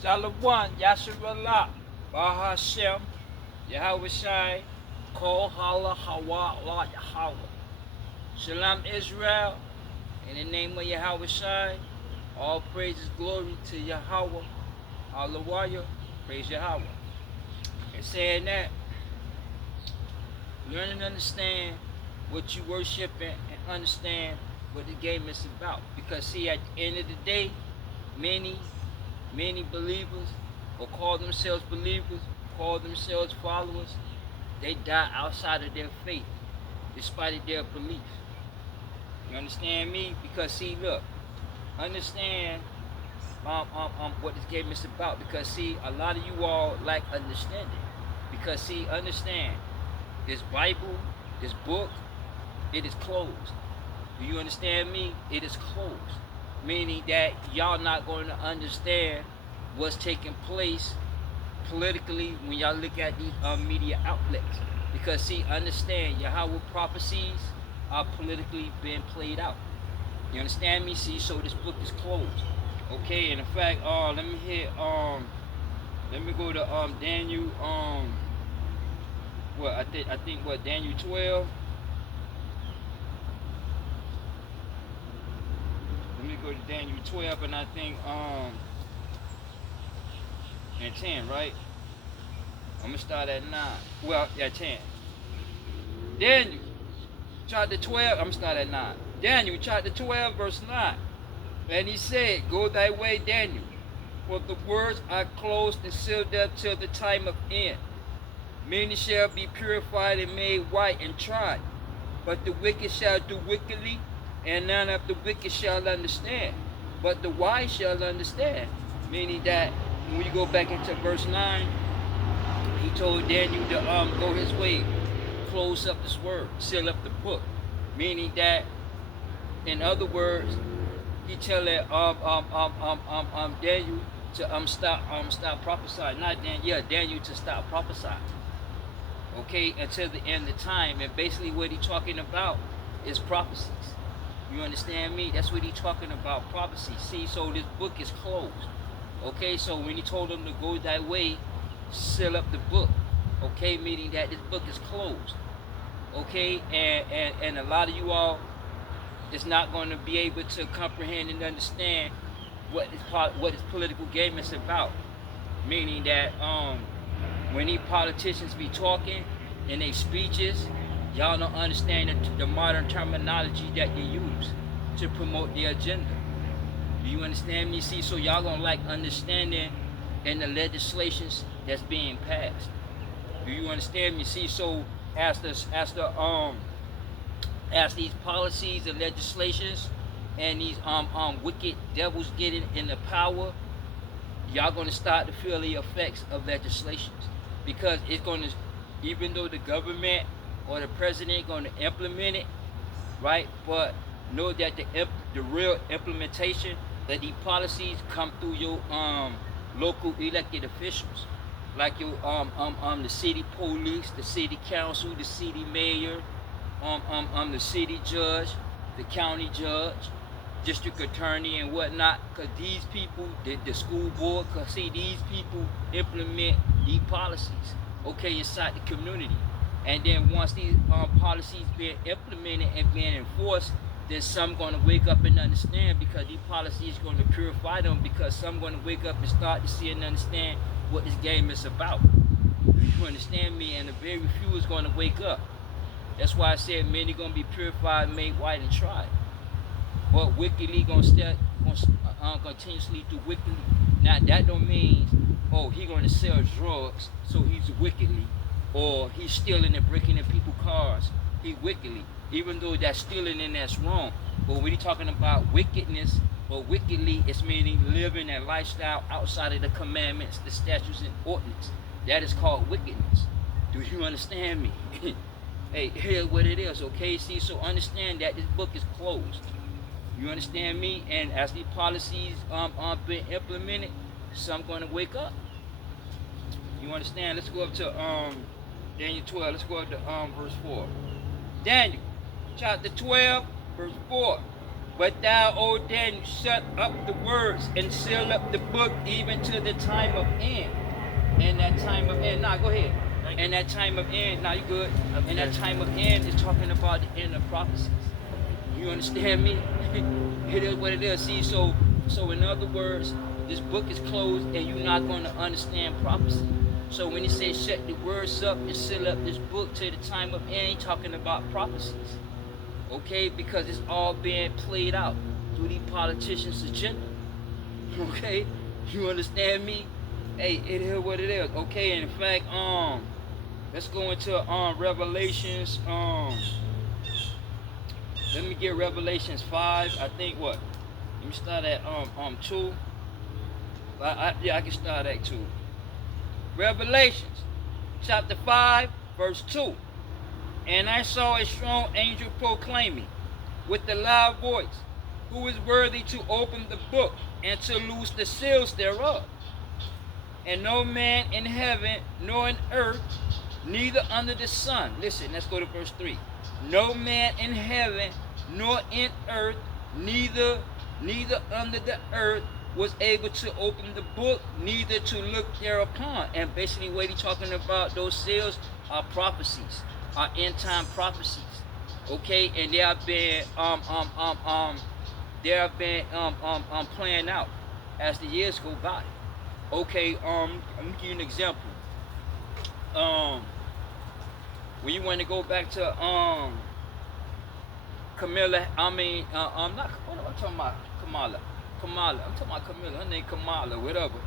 Shalom, Yasharallah, Bahashem, Yahweh Shai, Kol Hala Hawa La Yahweh. Shalom Israel, in the name of Yahweh Shai, all praises, glory to Yahweh. Hallelujah, praise Yahweh. And saying that, learn and understand what you worshiping and understand what the game is about. Because see, at the end of the day, many believers or call themselves believers, call themselves followers, they die outside of their faith, despite of their belief. You understand me? Because see, look, understand what this game is about. Because see, a lot of you all lack understanding. Because see, understand, this Bible, this book, it is closed. Do you understand me? It is closed. Meaning that y'all not going to understand what's taking place politically when y'all look at these media outlets. Because see, understand, Yahweh prophecies are politically being played out. You understand me? See, so this book is closed. Okay, and in fact, let me hit let me go to Daniel what I think what Daniel 12. Let me go to Daniel 12 and I think and 10, right? I'm gonna start at 9. Well, yeah, 10. Daniel chapter 12, I'm gonna start at 9. Daniel chapter 12, verse 9. And he said, Go thy way, Daniel, for the words are closed and sealed up till the time of end. Many shall be purified and made white and tried, but the wicked shall do wickedly, and none of the wicked shall understand. But the wise shall understand. Meaning that when you go back into verse 9, he told Daniel to go his way, close up this word, seal up the book. Meaning that, in other words, he telling Daniel to stop prophesying. Not Daniel, yeah, Daniel to stop prophesying. Okay, until the end of time. And basically what he talking about is prophecies. You understand me? That's what he talking about, prophecy. See, so this book is closed. Okay, so when he told him to go that way, seal up the book. Okay, meaning that this book is closed. Okay, and a lot of you all is not going to be able to comprehend and understand what this political game is about. Meaning that when these politicians be talking in their speeches, y'all don't understand the modern terminology that they use to promote their agenda. Do you understand me? See, so y'all gonna like understanding in the legislations that's being passed. Do you understand me? See, so as these policies and legislations and these wicked devils getting in the power, y'all gonna start to feel the effects of legislations, because it's gonna, even though the government or the president gonna implement it, right? But know that the real implementation that these policies come through your local elected officials, like your the city police, the city council, the city mayor, the city judge, the county judge, district attorney and whatnot. Because these people, the school board, because see, these people implement these policies, okay, inside the community. And then once these policies being implemented and being enforced, then some going to wake up and understand, because these policies going to purify them, because some going to wake up and start to see and understand what this game is about. You understand me? And the very few is going to wake up. That's why I said many going to be purified, made white, and tried. But wickedly going to continuously do wickedly. Now that don't mean, oh, he going to sell drugs, so he's wickedly, or he's stealing and breaking in people's cars, he wickedly. Even though that's stealing and that's wrong. But when you're talking about wickedness or wickedly, it's meaning living a lifestyle outside of the commandments, the statutes, and ordinance. That is called wickedness. Do you understand me? Hey, here's what it is, okay? See, so understand that this book is closed. You understand me? And as these policies are being implemented, some going to wake up. You understand? Let's go up to Daniel 12. Let's go up to verse 4. Daniel chapter 12, verse 4. But thou, O Daniel, shut up the words and seal up the book even to the time of end. And that time of end, go ahead. And that time of end, you good. Okay. And that time of end is talking about the end of prophecies. You understand me? It is what it is. See, so in other words, this book is closed and you're not going to understand prophecy. So when he says shut the words up and seal up this book to the time of end, he's talking about prophecies. Okay, because it's all being played out through these politicians' agenda. Okay, you understand me? Hey, it is what it is. Okay, and in fact, let's go into Revelations. Let me get Revelations 5. I think what? Let me start at 2. Yeah, I can start at 2. Revelations chapter 5, verse 2. And I saw a strong angel proclaiming with a loud voice, who is worthy to open the book and to loose the seals thereof? And no man in heaven nor in earth, neither under the sun. Listen, let's go to verse 3. No man in heaven nor in earth, neither under the earth, was able to open the book, neither to look thereupon. And basically what he's talking about, those seals are prophecies, are end time prophecies. Okay, and they have been playing out as the years go by. Okay, let me give you an example. When you want to go back to Camilla, I'm talking about Kamala. I'm talking about Camilla. Her name Kamala, whatever.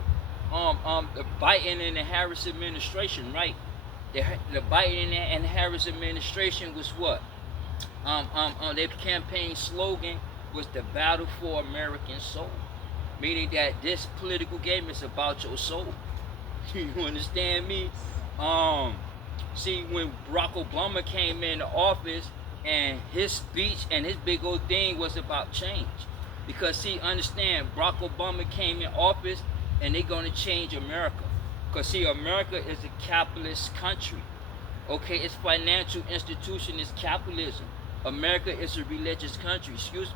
The Biden and the Harris administration, right? The Biden and Harris administration was what? Their campaign slogan was the battle for American soul, meaning that this political game is about your soul. You understand me? See, when Barack Obama came into office, and his speech and his big old thing was about change, because see, understand, Barack Obama came in office, and they're gonna change America, because see, America is a capitalist country. Okay, its financial institution is capitalism. America is a religious country, excuse me.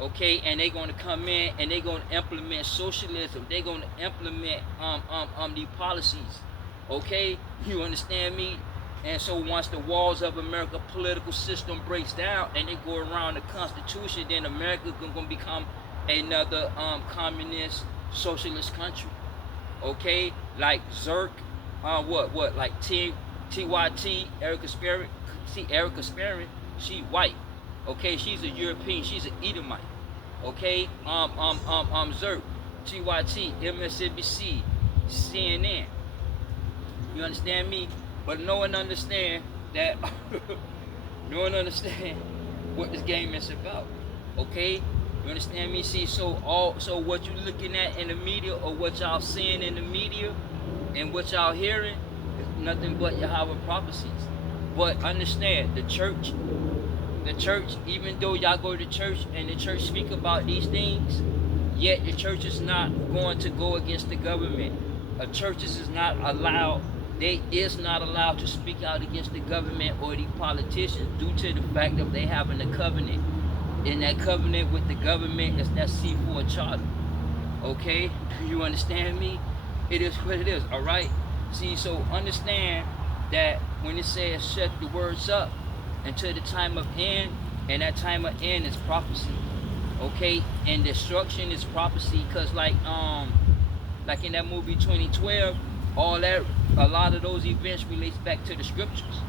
Okay, and they're going to come in and they're going to implement socialism. They're going to implement the policies. Okay, you understand me? And so once the walls of America political system breaks down and they go around the Constitution, then America is going to become another communist socialist country. Okay, like Zerk, like T.Y, Erica Sperry. See, Erica Sperry, she white. Okay, she's a European, she's an Edomite. Okay, Zerk, TYT, MSNBC, CNN. You understand me? But no one understand that. No one understand what this game is about. Okay, you understand me? See, so what you looking at in the media, or what y'all seeing in the media, and what y'all hearing is nothing but Yahweh prophecies. But understand, the church, even though y'all go to church and the church speak about these things, yet the church is not going to go against the government. A church is not allowed, they is not allowed to speak out against the government or the politicians, due to the fact that they having a covenant. And that covenant with the government is that C4 charter. Okay, you understand me? It is what it is, all right? See, so understand that when it says shut the words up until the time of end, and that time of end is prophecy. Okay, and destruction is prophecy, because like in that movie 2012, a lot of those events relates back to the scriptures.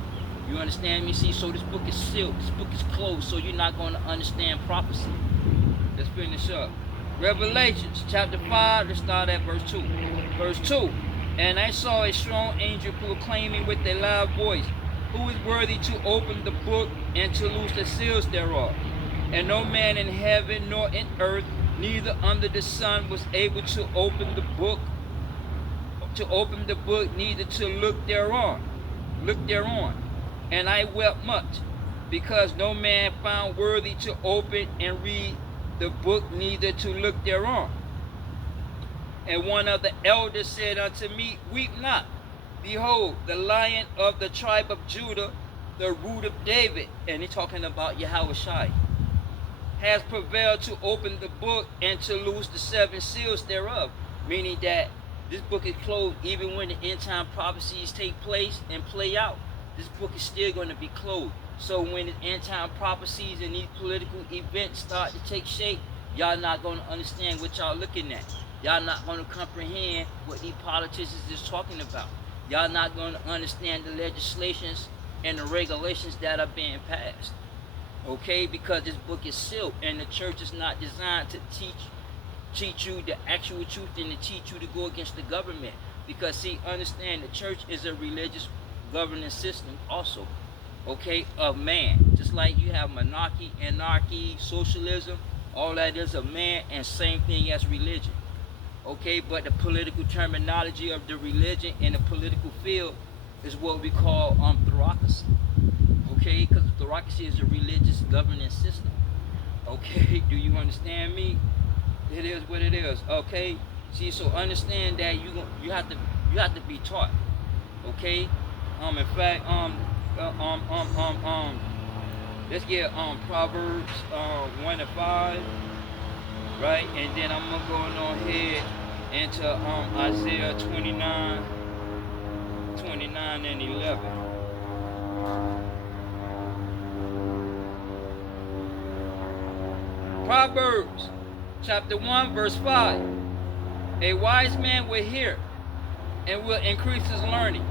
You understand me? See, so this book is sealed, this book is closed, so you're not going to understand prophecy. Let's finish up. Revelations chapter 5, let's start at verse 2. Verse 2. And I saw a strong angel proclaiming with a loud voice, who is worthy to open the book and to loose the seals thereof? And no man in heaven nor in earth, neither under the sun, was able to open the book, neither to look thereon. And I wept much, because no man found worthy to open and read the book, neither to look thereon. And one of the elders said unto me, weep not. Behold, the Lion of the tribe of Judah, the root of David. And he's talking about Yahweh Shai. has prevailed to open the book and to loose the seven seals thereof. Meaning that this book is closed even when the end time prophecies take place and play out. This book is still going to be closed. So when the end time prophecies and these political events start to take shape, y'all not going to understand what y'all looking at. Y'all not going to comprehend what these politicians is talking about. Y'all not going to understand the legislations and the regulations that are being passed. Okay, because this book is sealed, and the church is not designed to teach you the actual truth and to teach you to go against the government. Because see, understand, the church is a religious governing system also, okay, of man. Just like you have monarchy, anarchy, socialism, all that is of man, and same thing as religion. Okay, but the political terminology of the religion in the political field is what we call theocracy. Okay, because theocracy is a religious governing system. Okay, do you understand me? It is what it is. Okay, see, so understand that you have to be taught. Okay, in fact, let's get Proverbs 1-5, right, and then I'm gonna go on ahead into Isaiah 29 and 11. Proverbs chapter 1 verse 5. A wise man will hear and will increase his learning.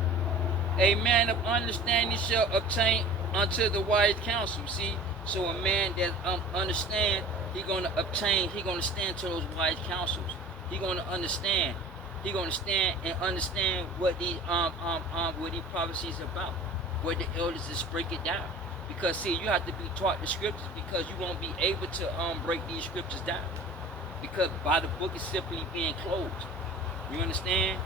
A man of understanding shall obtain unto the wise counsel. See, so a man that understand, he gonna obtain, he gonna stand to those wise counsels. He gonna understand. He gonna stand and understand what these prophecies about. What the elders just break it down. Because see, you have to be taught the scriptures, because you won't be able to break these scriptures down. Because by the book is simply being closed. You understand?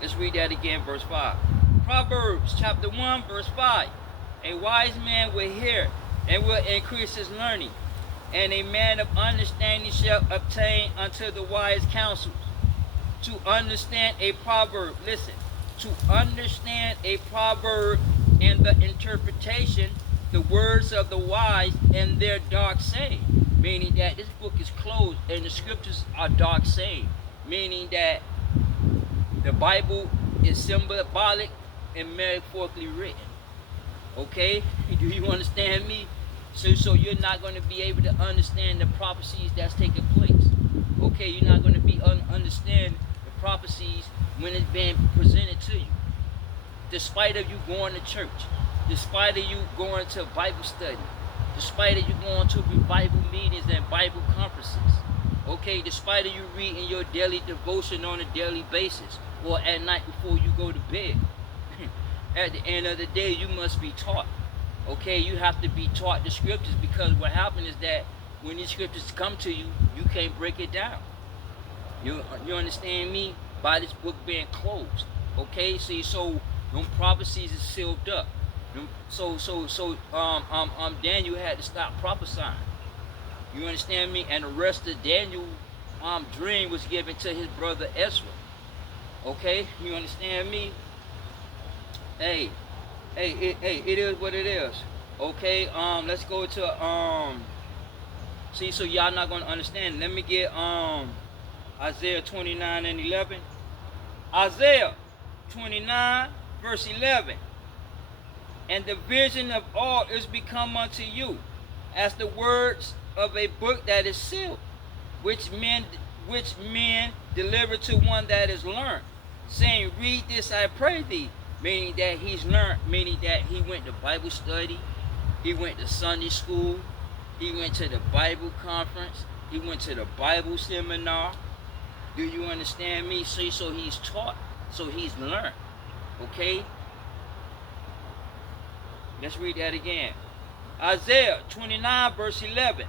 Let's read that again, verse 5. Proverbs chapter 1, verse 5. A wise man will hear and will increase his learning, and a man of understanding shall obtain unto the wise counsels. To understand a proverb, listen, to understand a proverb and the interpretation, the words of the wise and their dark saying. Meaning that this book is closed and the scriptures are dark saying. Meaning that the Bible is symbolic and metaphorically written. Okay? Do you understand me? So you're not going to be able to understand the prophecies that's taking place. Okay, you're not going to be understand the prophecies when it's being presented to you. Despite of you going to church, despite of you going to Bible study, despite of you going to revival meetings and Bible conferences, okay, despite of you reading your daily devotion on a daily basis or at night before you go to bed, at the end of the day, you must be taught. Okay, you have to be taught the scriptures, because what happens is that when these scriptures come to you, you can't break it down. You understand me? By this book being closed. Okay, see, so them prophecies is sealed up. So Daniel had to stop prophesying. You understand me? And the rest of Daniel's dream was given to his brother Ezra. Okay, you understand me? Hey, it is what it is. Okay, let's go to see, so y'all not gonna understand. Let me get Isaiah 29 and 11. Isaiah 29 verse 11. And the vision of all is become unto you as the words of a book that is sealed, which men deliver to one that is learned, saying, read this, I pray thee. Meaning that he's learned, meaning that he went to Bible study, he went to Sunday school, he went to the Bible conference, he went to the Bible seminar. Do you understand me? So he's taught, so he's learned. Okay? Let's read that again. Isaiah 29 verse 11.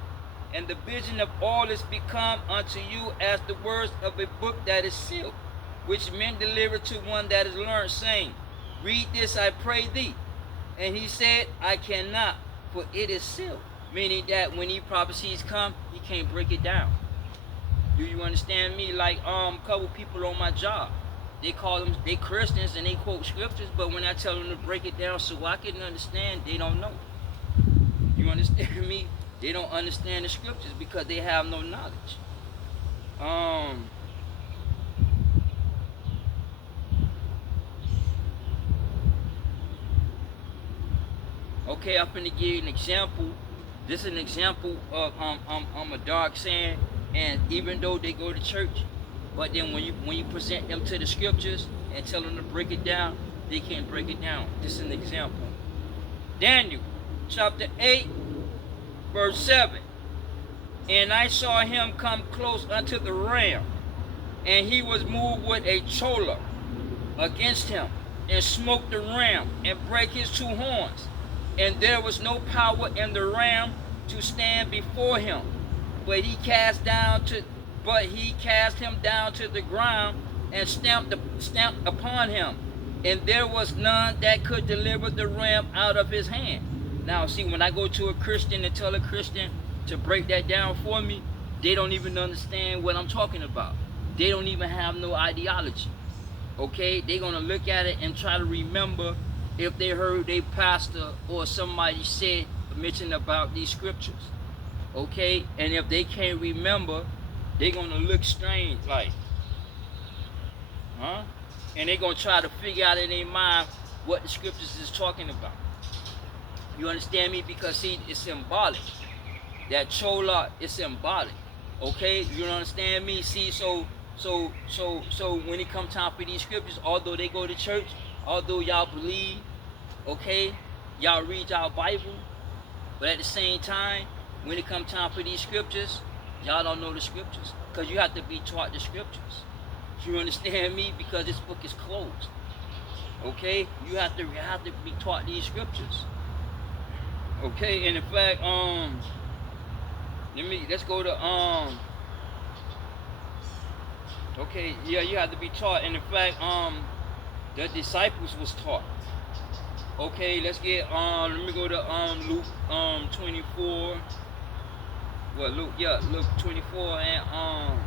And the vision of all is become unto you as the words of a book that is sealed, which men deliver to one that is learned, saying, read this, I pray thee. And he said, I cannot, for it is sealed. Meaning that when these prophecies come, he can't break it down. Do you understand me? Like a couple people on my job, they Christians and they quote scriptures, but when I tell them to break it down so I can understand, they don't know. You understand me? They don't understand the scriptures because they have no knowledge. Okay, I'm gonna give you an example. This is an example of a dark saying, and even though they go to church, but then when you present them to the scriptures and tell them to break it down, they can't break it down. This is an example. Daniel chapter 8, verse 7. And I saw him come close unto the ram, and he was moved with a choler against him, and smote the ram, and brake his two horns. And there was no power in the ram to stand before him, but he cast him down to the ground, and stamped upon him, and there was none that could deliver the ram out of his hand. Now, see, when I go to a Christian and tell a Christian to break that down for me, they don't even understand what I'm talking about. They don't even have no ideology. Okay, they're gonna look at it and try to remember if they heard their pastor or somebody said mention about these scriptures. Okay, and if they can't remember, they're gonna look strange, like, huh? And they're gonna try to figure out in their mind what the scriptures is talking about. You understand me? Because see, it's symbolic. That chola is symbolic. Okay, you understand me? See, so when it comes time for these scriptures, although they go to church, although y'all believe, okay, y'all read y'all Bible, but at the same time, when it comes time for these scriptures, y'all don't know the scriptures, because you have to be taught the scriptures. You understand me? Because this book is closed. Okay, you have to be taught these scriptures. Okay, and in fact, let's go to okay, yeah, you have to be taught, and in fact, the disciples was taught. Okay, let's get let me go to Luke 24. Well, Luke 24 and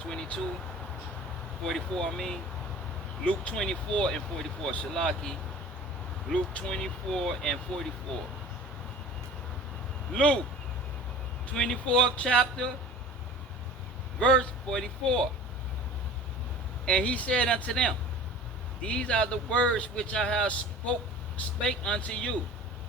22, 44. I mean, Luke 24 and 44. Shalaki. Luke 24 and 44. Luke 24th chapter, verse 44. And he said unto them, these are the words which I have spake unto you,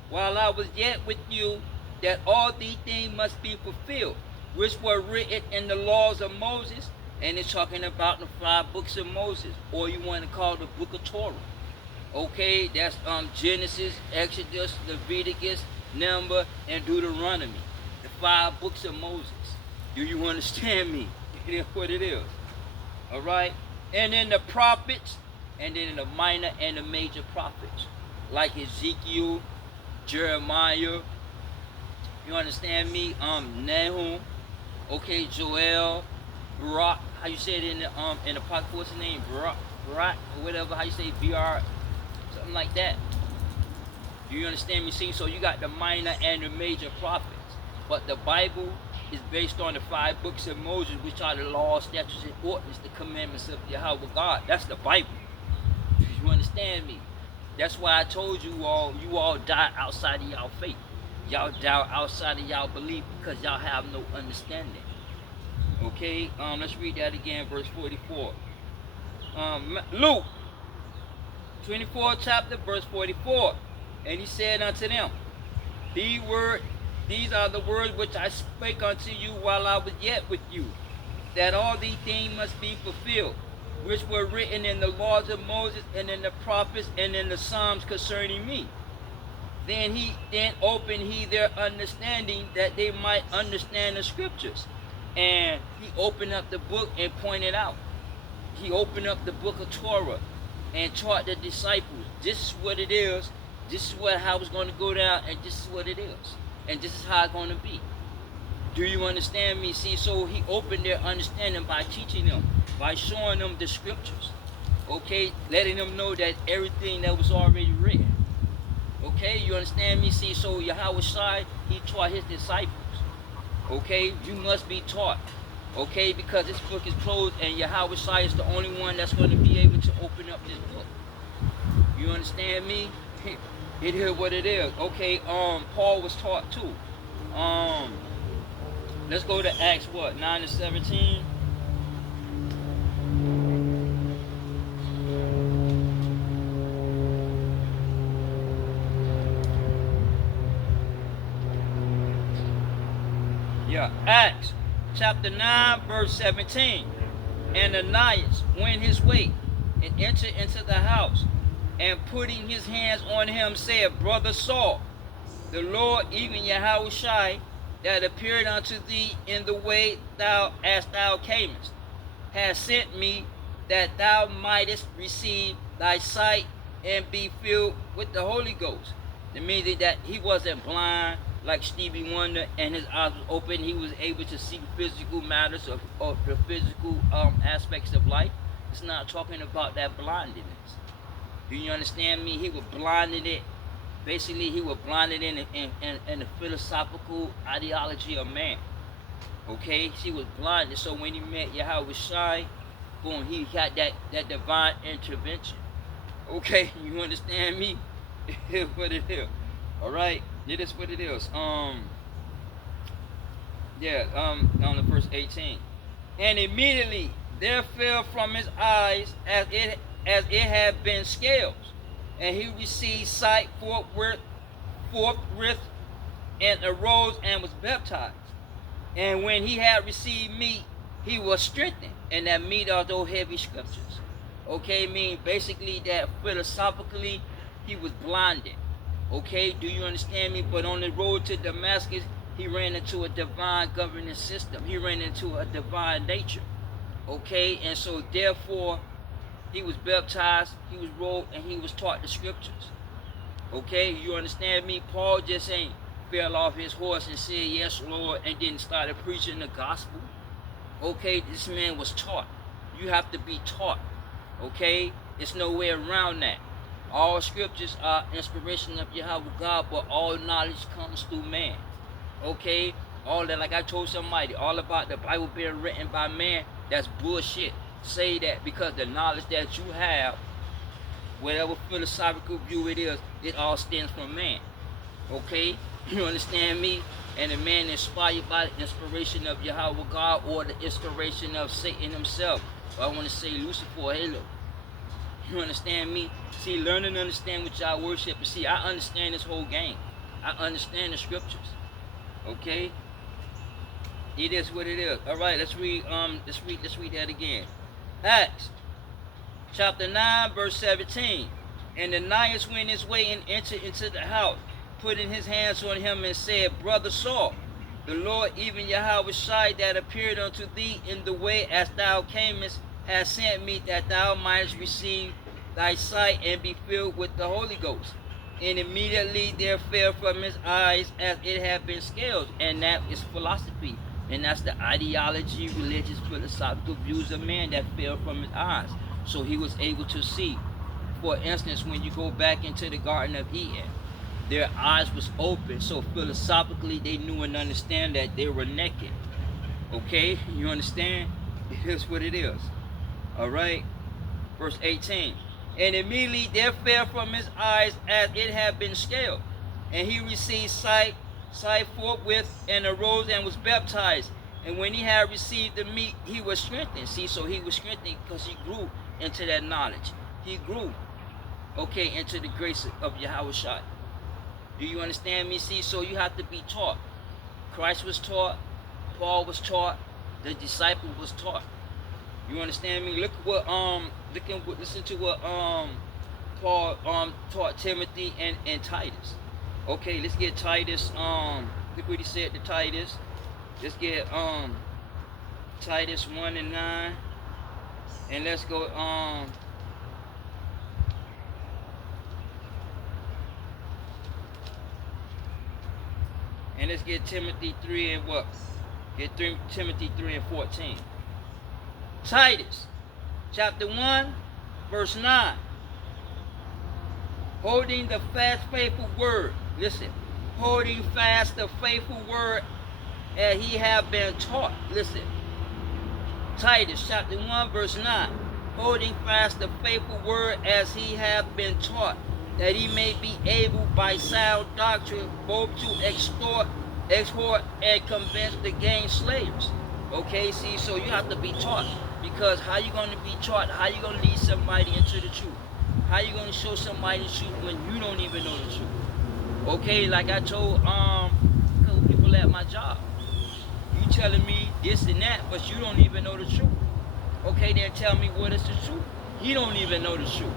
while I was yet with you, that all these things must be fulfilled, which were written in the laws of Moses. And it's talking about the 5 books of Moses, or you want to call the book of Torah. Okay, that's Genesis, Exodus, Leviticus, Number, and Deuteronomy. The 5 books of Moses. Do you understand me? It is what it is. All right? And then the prophets, and then the minor and the major prophets, like Ezekiel, Jeremiah, you understand me? Nahum, okay, Joel, Barak, how you say it in the pocket, what's the name? Barak, or whatever, how you say BR, something like that. Do you understand me? See, so you got the minor and the major prophets, but the Bible is based on the 5 books of Moses, which are the laws, statutes, and ordinances, the commandments of Yahweh God. That's the Bible. You understand me? That's why I told you all die outside of y'all faith. Y'all die outside of y'all belief because y'all have no understanding. Okay, let's read that again, verse 44. Luke 24th chapter, verse 44. And he said unto them, these are the words which I spake unto you while I was yet with you, that all these things must be fulfilled, which were written in the laws of Moses and in the prophets and in the Psalms concerning me. Then opened he their understanding, that they might understand the scriptures. And he opened up the book and pointed out. He opened up the book of Torah and taught the disciples, this is what it is, this is how it's going to go down, and this is what it is, and this is how it's going to be. Do you understand me? See, so he opened their understanding by teaching them, by showing them the scriptures. Okay, letting them know that everything that was already written. Okay, you understand me? See, so Yahweh Shai, he taught his disciples. Okay, you must be taught. Okay, because this book is closed, and Yahweh Shai is the only one that's going to be able to open up this book. You understand me? It is what it is. Okay, Paul was taught too. Um, let's go to Acts what, 9-17. Yeah, Acts chapter 9, verse 17. And Ananias went his way and entered into the house, and putting his hands on him, said, Brother Saul, the Lord, even Yahushai, that appeared unto thee in the way thou as thou camest, has sent me that thou mightest receive thy sight and be filled with the Holy Ghost. It means that he wasn't blind like Stevie Wonder, and his eyes was open. He was able to see physical matters of the physical aspects of life. It's not talking about that blindness. Do you understand me? He was blinded it. Basically, he was blinded in the philosophical ideology of man. Okay, she was blinded. So when he met Yahweh Shai, boom, he got that divine intervention. Okay, you understand me? It is what it is. All right, it is what it is. On the verse 18, and immediately there fell from his eyes as it had been scales, and he received sight forthwith, and arose and was baptized. And when he had received meat, he was strengthened. And that meat are those heavy scriptures. Okay, mean basically that philosophically he was blinded. Okay, do you understand me? But on the road to Damascus, he ran into a divine governing system. He ran into a divine nature. Okay, and so therefore he was baptized, he was rolled, and he was taught the scriptures. Okay, you understand me? Paul just ain't fell off his horse and said, yes, Lord, and then started preaching the gospel. Okay, this man was taught. You have to be taught. Okay, there's no way around that. All scriptures are inspiration of Yahweh God, but all knowledge comes through man. Okay, all that, like I told somebody, all about the Bible being written by man, that's bullshit. Say that because the knowledge that you have, whatever philosophical view it is, it all stems from man. Okay, you understand me? And the man inspired by the inspiration of Yahweh God or the inspiration of Satan himself. Or I want to say Lucifer, Halo. You understand me? See, learn and understand what y'all worship. And see, I understand this whole game. I understand the scriptures. Okay? It is what it is. Alright, let's read that again. Acts chapter 9, verse 17. And Ananias went his way and entered into the house, putting his hands on him, and said, Brother Saul, the Lord, even Yahweh Shai, that appeared unto thee in the way as thou camest, has sent me that thou mightest receive thy sight and be filled with the Holy Ghost. And immediately there fell from his eyes as it had been scales. And that is philosophy. And that's the ideology, religious, philosophical views of man that fell from his eyes. So he was able to see. For instance, when you go back into the Garden of Eden, their eyes was open. So philosophically, they knew and understand that they were naked. Okay? You understand? It is what it is. Alright? Verse 18. And immediately there fell from his eyes as it had been scaled. And he received sight forthwith, and arose and was baptized. And when he had received the meat, he was strengthened. See, so he was strengthened because he grew into that knowledge. He grew, okay, into the grace of Yahweh Shai. Do you understand me? See, so you have to be taught. Christ was taught. Paul was taught. The disciple was taught. You understand me? Listen to what Paul taught Timothy and Titus. Okay, let's get Titus. Look what he said to Titus. Let's get Titus 1:9, and let's go and let's get Timothy 3 and what? Timothy 3:14. Titus chapter 1 verse 9. Holding the fast faithful word. Listen. Holding fast the faithful word as he have been taught. Listen. Titus chapter 1 verse 9. Holding fast the faithful word as he have been taught. that he may be able by sound doctrine both to exhort, and convince the gainslayers. Okay, see, so you have to be taught, because how you going to be taught? How you going to lead somebody into the truth? How you going to show somebody the truth when you don't even know the truth? Okay, like I told a couple people at my job, you telling me this and that, but you don't even know the truth. Okay, then tell me what is the truth. He don't even know the truth.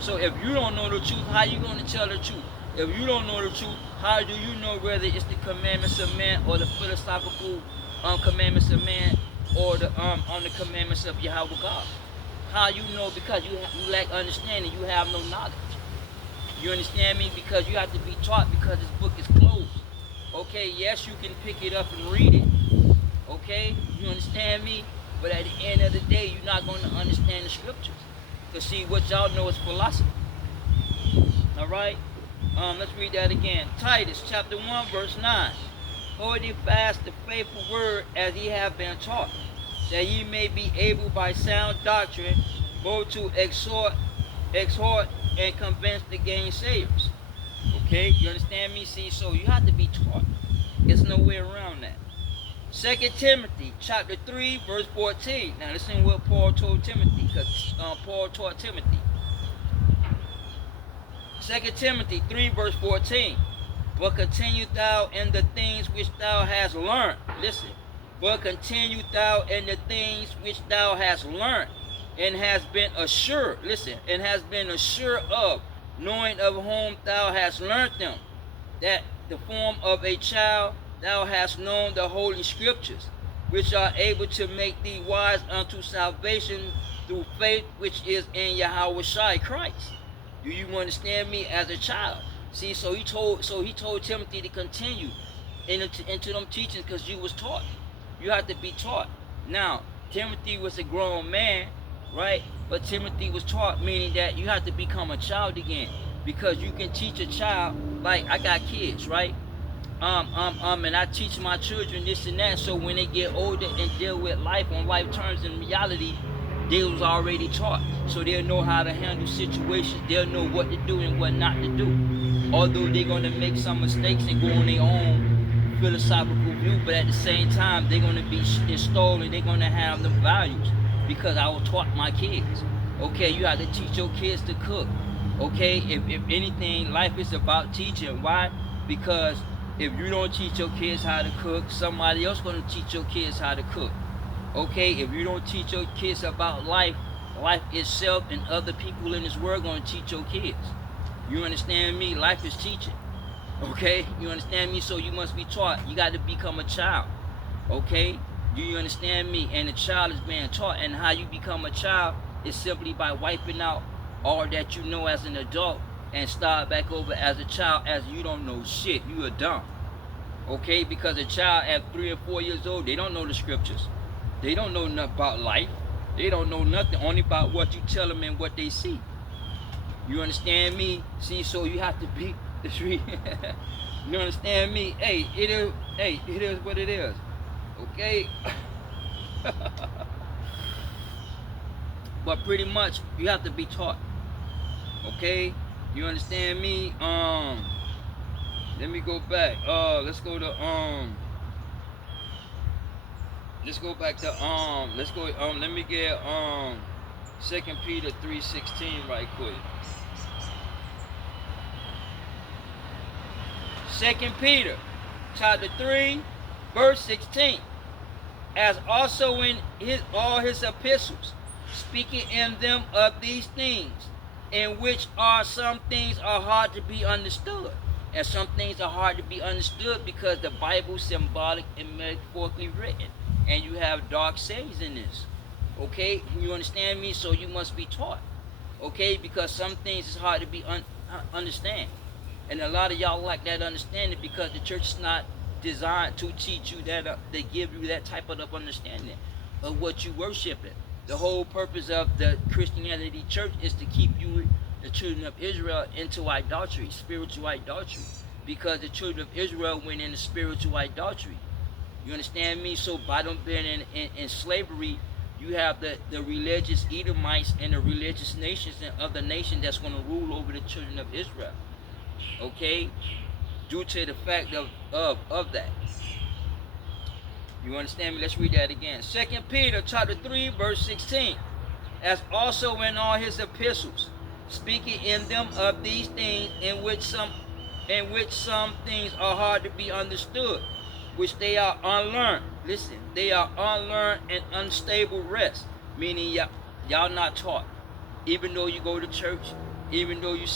So if you don't know the truth, how you going to tell the truth? If you don't know the truth, how do you know whether it's the commandments of man or the philosophical commandments of man, or the on the commandments of Yahweh God? How you know? Because you lack understanding. You have no knowledge. You understand me? Because you have to be taught, because this book is closed. Okay, yes, you can pick it up and read it. Okay, you understand me? But at the end of the day, you're not going to understand the scriptures. Because see, what y'all know is philosophy. All right? Let's read that again. Titus chapter 1, verse 9. Hold ye fast the faithful word as ye have been taught, that ye may be able by sound doctrine both to exhort, and convince the gainsayers. Okay, you understand me? See, so you have to be taught. There's no way around that. 2 Timothy chapter 3, verse 14. Now listen what Paul told Timothy, because Paul taught Timothy. 2 Timothy 3, verse 14. But continue thou in the things which thou hast learned. Listen. But continue thou in the things which thou hast learned, and hast been assured. Listen. And hast been assured of, knowing of whom thou hast learned them, that the form of a child thou hast known the holy scriptures, which are able to make thee wise unto salvation through faith which is in Yahweh Shai Christ. Do you understand me? As a child? See, so he told Timothy to continue into them teachings, because you was taught. You have to be taught. Now, Timothy was a grown man, right? But Timothy was taught, meaning that you have to become a child again, because you can teach a child. Like, I got kids, right? And I teach my children this and that, so when they get older and deal with life on life terms and reality, they was already taught, so they'll know how to handle situations. They'll know what to do and what not to do. Although they're gonna make some mistakes and go on their own philosophical view, but at the same time, they're gonna be installed and they're gonna have them values, because I was taught my kids. Okay, you have to teach your kids to cook. Okay, if anything, life is about teaching. Why? Because if you don't teach your kids how to cook, somebody else gonna teach your kids how to cook. Okay, if you don't teach your kids about life itself, and other people in this world gonna teach your kids. You understand me? Life is teaching. Okay, you understand me? So you must be taught. You got to become a child. Okay, do you understand me? And the child is being taught, and how you become a child is simply by wiping out all that you know as an adult and start back over as a child, as you don't know shit. You are dumb. Okay, because a child at 3 or 4 years old, they don't know the scriptures. They don't know nothing about life. They don't know nothing, only about what you tell them and what they see. You understand me? See, so you have to be the street. You understand me? Hey, it is what it is. Okay? But pretty much you have to be taught. Okay? You understand me? Let me go back. Let's go back to let me get 2 Peter 3:16 right quick. 2 Peter chapter 3 verse 16. As also in all his epistles, speaking in them of these things, in which are some things are hard to be understood. And some things are hard to be understood because the Bible is symbolic and metaphorically written. And you have dark sayings in this. Okay? You understand me? So you must be taught. Okay? Because some things is hard to be understand. And a lot of y'all like that understanding, because the church is not designed to teach you that, they give you that type of understanding of what you worshiping. The whole purpose of the Christianity church is to keep you, the children of Israel, into idolatry, spiritual idolatry, because the children of Israel went into spiritual idolatry. You understand me? So by them being in slavery, You have the religious Edomites and the religious nations and other nations that's going to rule over the children of Israel. Okay? Due to the fact of that. You understand me? Let's read that again. 2 Peter chapter 3, verse 16. As also in all his epistles, speaking in them of these things in which some things are hard to be understood, which they are unlearned. Listen, they are unlearned and unstable rest, meaning y'all not taught. Even though you go to church, even though you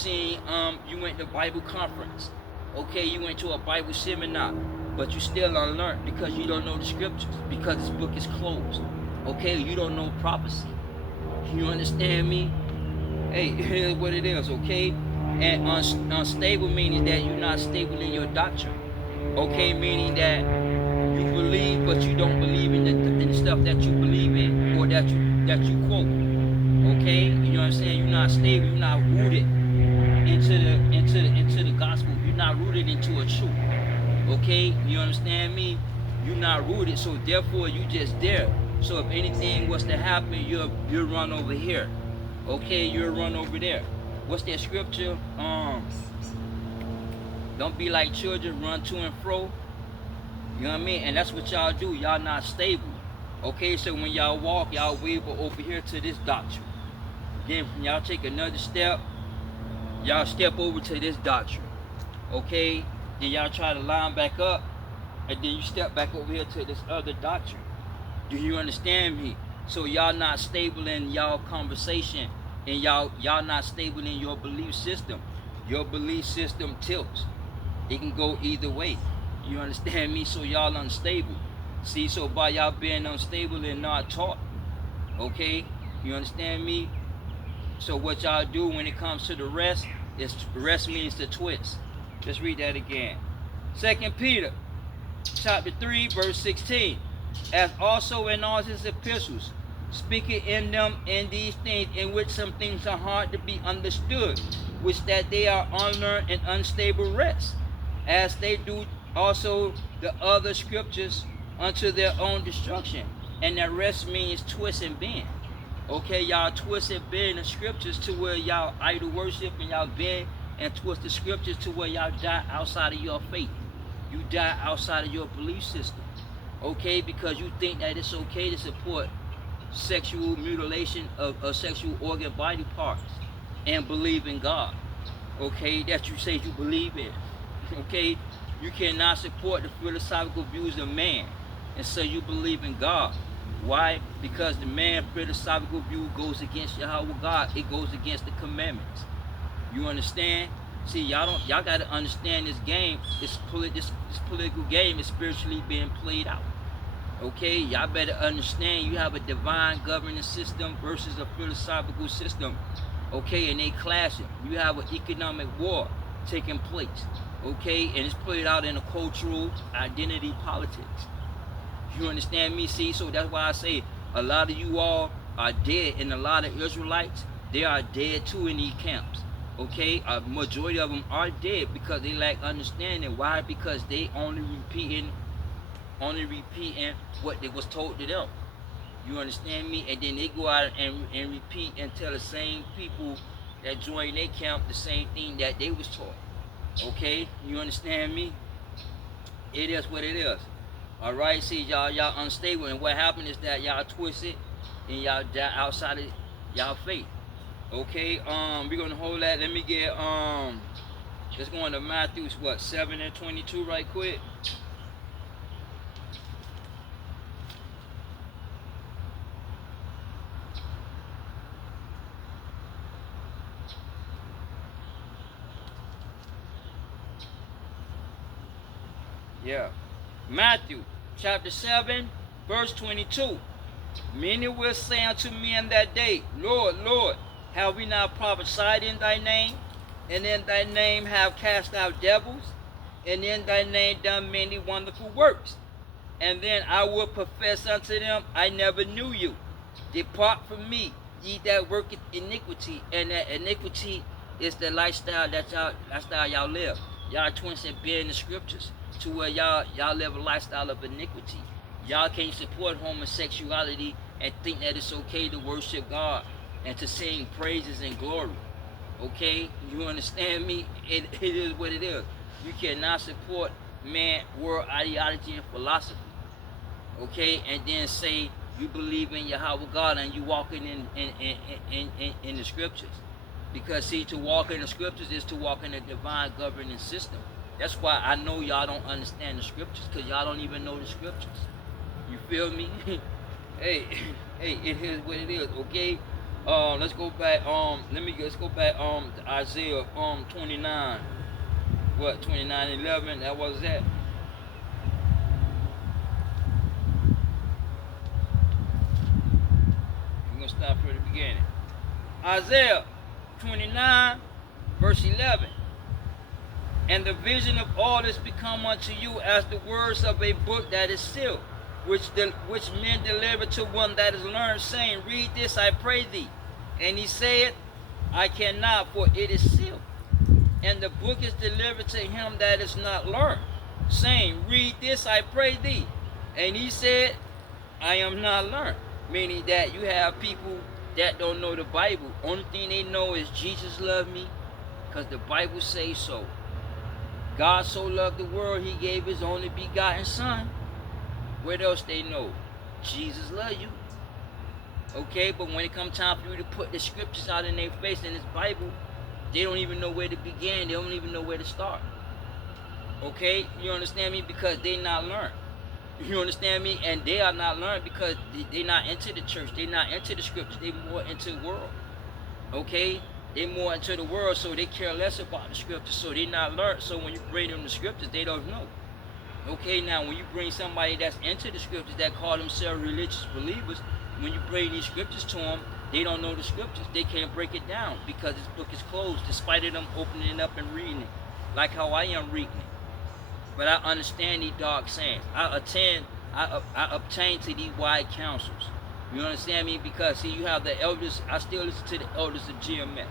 went to Bible conference, okay, you went to a Bible seminar, but you still unlearned because you don't know the scriptures, because this book is closed. Okay, you don't know prophecy. You understand me? Hey, here's what it is, okay? And unstable meaning that you're not stable in your doctrine. Okay, meaning that you believe, but you don't believe in the stuff that you believe in or that you quote. Okay, you know what I'm saying? You're not stable. You're not rooted into the gospel. You're not rooted into a truth. Okay, you understand me? You're not rooted, so therefore you just there. So if anything was to happen, you'll run over here. Okay, you'll run over there. What's that scripture? Don't be like children, run to and fro. You know what I mean? And that's what y'all do. Y'all not stable. Okay, so when y'all walk, y'all waver over here to this doctrine. Then when y'all take another step, y'all step over to this doctrine. Okay, then y'all try to line back up, and then you step back over here to this other doctrine. Do you understand me? So y'all not stable in y'all conversation, and y'all not stable in your belief system. Your belief system tilts. It can go either way. You understand me? So y'all unstable. See, so by y'all being unstable and not taught, okay? You understand me? So what y'all do when it comes to the rest, is rest means to twist. Let's read that again. 2 Peter chapter 3, verse 16. As also in all his epistles, speaking in them in these things in which some things are hard to be understood, which that they are unlearned and unstable rest, as they do also the other scriptures unto their own destruction. And that rest means twist and bend. Okay, y'all twist and bend the scriptures to where y'all idol worship, and y'all bend and twist the scriptures to where y'all die outside of your faith. You die outside of your belief system. Okay, because you think that it's okay to support sexual mutilation of sexual organ body parts and believe in God. Okay, that you say you believe in. Okay, you cannot support the philosophical views of man and say you believe in God. Why? Because the man philosophical view goes against Yahweh God. It goes against the commandments. You understand? See, y'all got to understand this game. This political game is spiritually being played out. Okay, y'all better understand you have a divine governing system versus a philosophical system. Okay, and they clashing. You have an economic war taking place. Okay, and it's played out in a cultural identity politics. You understand me? See, so that's why I say a lot of you all are dead, and a lot of Israelites, they are dead too in these camps. Okay, a majority of them are dead because they lack understanding. Why? Because they only repeating what they was told to them. You understand me? And then they go out and repeat and tell the same people that join their camp the same thing that they was taught. Okay, you understand me? It is what it is. All right, see, y'all unstable, and what happened is that y'all twist it and y'all die outside of y'all faith. Okay, we're gonna hold that. Let me get let's go into Matthew's 7 and 22 right quick. Yeah, Matthew chapter 7, verse 22. Many will say unto me in that day, Lord, Lord, have we not prophesied in thy name? And in thy name have cast out devils? And in thy name done many wonderful works? And then I will profess unto them, I never knew you. Depart from me, ye that worketh iniquity. And that iniquity is the lifestyle y'all live. Y'all twins and bear in the scriptures to where y'all live a lifestyle of iniquity. Y'all can't support homosexuality and think that it's okay to worship God and to sing praises and glory. Okay, you understand me? It is what it is. You cannot support man, world ideology and philosophy. Okay, and then say you believe in Yahweh God and you walking in the scriptures. Because see, to walk in the scriptures is to walk in a divine governing system. That's why I know y'all don't understand the scriptures, because y'all don't even know the scriptures. You feel me? hey, hey, it is what it is, okay? Let's go back, let's go back to Isaiah 29. What, 29:11? That was that. We're gonna start from the beginning. Isaiah 29, verse 11. And the vision of all this become unto you as the words of a book that is sealed, which men deliver to one that is learned, saying, read this, I pray thee. And he said, I cannot, for it is sealed. And the book is delivered to him that is not learned, saying, read this, I pray thee. And he said, I am not learned. Meaning that you have people that don't know the Bible. Only thing they know is Jesus loved me, because the Bible says so. God so loved the world, he gave his only begotten son. What else they know? Jesus loves you. Okay, but when it comes time for you to put the scriptures out in their face in this Bible, they don't even know where to begin. They don't even know where to start. Okay, you understand me? Because they not learned. You understand me? And they are not learned because they not into the church. They not into the scriptures. They more into the world. Okay? They more into the world, so they care less about the scriptures. So they not learned. So when you bring them the scriptures, they don't know. Okay, now when you bring somebody that's into the scriptures that call themselves religious believers, when you bring these scriptures to them, they don't know the scriptures. They can't break it down because this book is closed, despite of them opening it up and reading it, like how I am reading it. But I understand these dark sayings. I obtain to these wide councils. You understand me? Because see, you have the elders. I still listen to the elders of GMS.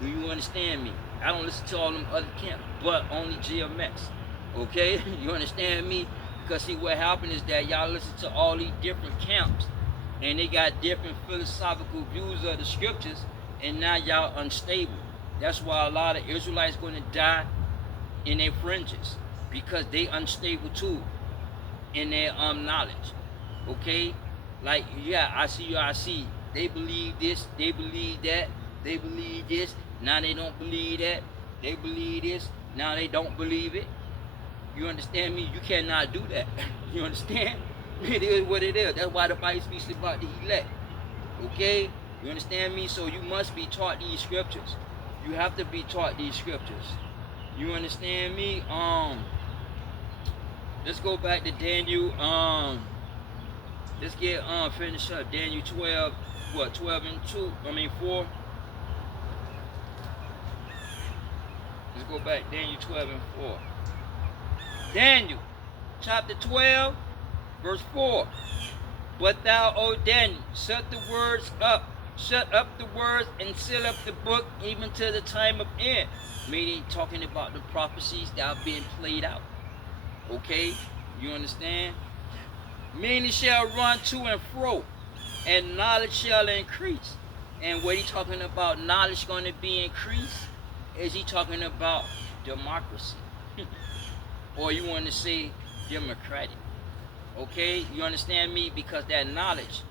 Do you understand me? I don't listen to all them other camps, but only GMS. Okay? You understand me? Because see, what happened is that y'all listen to all these different camps, and they got different philosophical views of the scriptures, and now y'all unstable. That's why a lot of Israelites going to die in their fringes, because they unstable too in their knowledge. Okay, like yeah, I see. They believe this, they believe that, they believe this. Now they don't believe that. They believe this. Now they don't believe it. You understand me? You cannot do that. You understand? It is what it is. That's why the Bible speaks about the elect. Okay? You understand me? So you must be taught these scriptures. You have to be taught these scriptures. You understand me? Let's go back to Daniel. Let's get finish up Daniel 12. What, 12 and 2? 4. Let's go back Daniel 12 and 4. Daniel chapter 12, verse 4. But thou, O Daniel, shut up the words and seal up the book even to the time of end. Meaning talking about the prophecies that are being played out. Okay, you understand? Many shall run to and fro, and knowledge shall increase. And what he talking about, knowledge going to be increased, is he talking about democracy? Or you want to say democratic? Okay, you understand me? Because that knowledge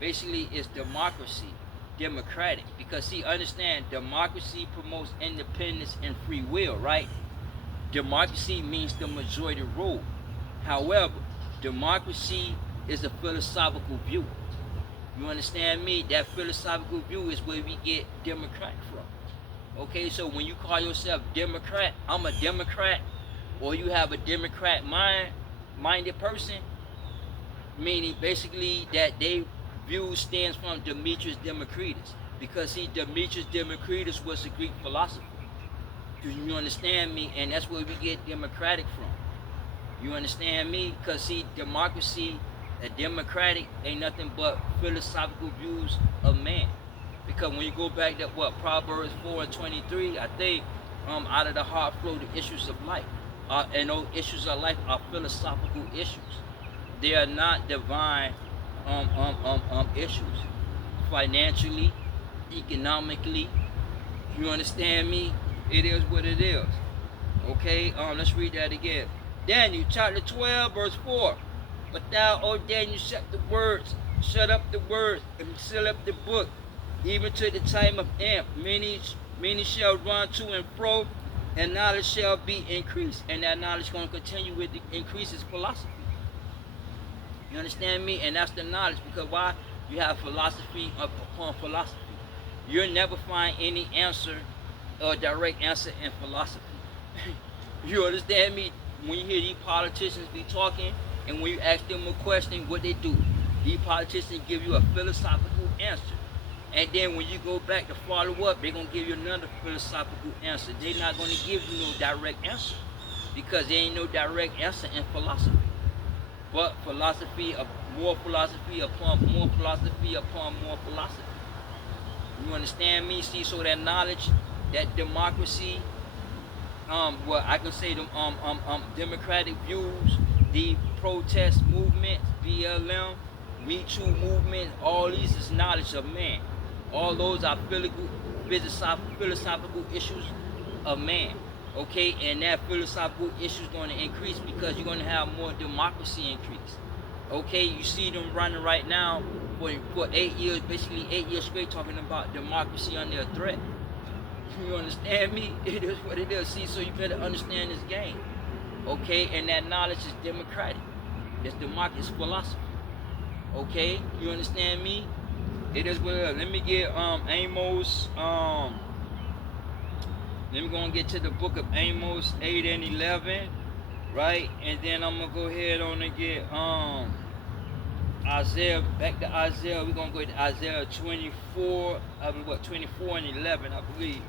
basically is democracy, democratic. Because see, understand, democracy promotes independence and free will, right? Democracy means the majority rule. However, democracy is a philosophical view. You understand me? That philosophical view is where we get Democrat from. Okay, so when you call yourself Democrat, I'm a Democrat, or you have a Democrat minded person, meaning basically that they view stands from Demetrius Democritus. Because see, Demetrius Democritus was a Greek philosopher. Do you understand me? And that's where we get democratic from. You understand me? Because see, democracy, a democratic ain't nothing but philosophical views of man. Because when you go back to what Proverbs 4 and 23, I think out of the heart flow the issues of life. And those issues of life are philosophical issues. They are not divine issues, financially, economically. You understand me? It is what it is. Okay, let's read that again. Daniel chapter 12, verse 4. But thou, O Daniel, shut up the words, and seal up the book, even to the time of end. Many shall run to and fro, and knowledge shall be increased. And that knowledge is going to continue with the increases philosophy. You understand me? And that's the knowledge, because why? You have philosophy upon philosophy. You'll never find any answer or direct answer in philosophy. You understand me? When you hear these politicians be talking, and when you ask them a question, what they do, these politicians give you a philosophical answer. And then when you go back to follow up, they're going to give you another philosophical answer. They're not going to give you no direct answer, because there ain't no direct answer in philosophy. But philosophy, more philosophy upon more philosophy upon more philosophy. You understand me? See, so that knowledge, that democracy, well, I can say them democratic views, the protest movements, BLM, Me Too movement, all these is knowledge of man. All those are philosophical issues of man. Okay, and that philosophical issue is going to increase because you're going to have more democracy increase. Okay, you see them running right now for 8 years, basically 8 years straight, talking about democracy under a threat. You understand me? It is what it is. See, so you better understand this game. Okay, and that knowledge is democratic. It's democracy, it's philosophy. Okay, you understand me? It is what it is. Let me get Amos. Let me go and get to the book of Amos 8 and 11, right? And then I'm gonna go ahead on and get Isaiah, back to Isaiah. We're gonna go to Isaiah 24, 24 and 11, I believe.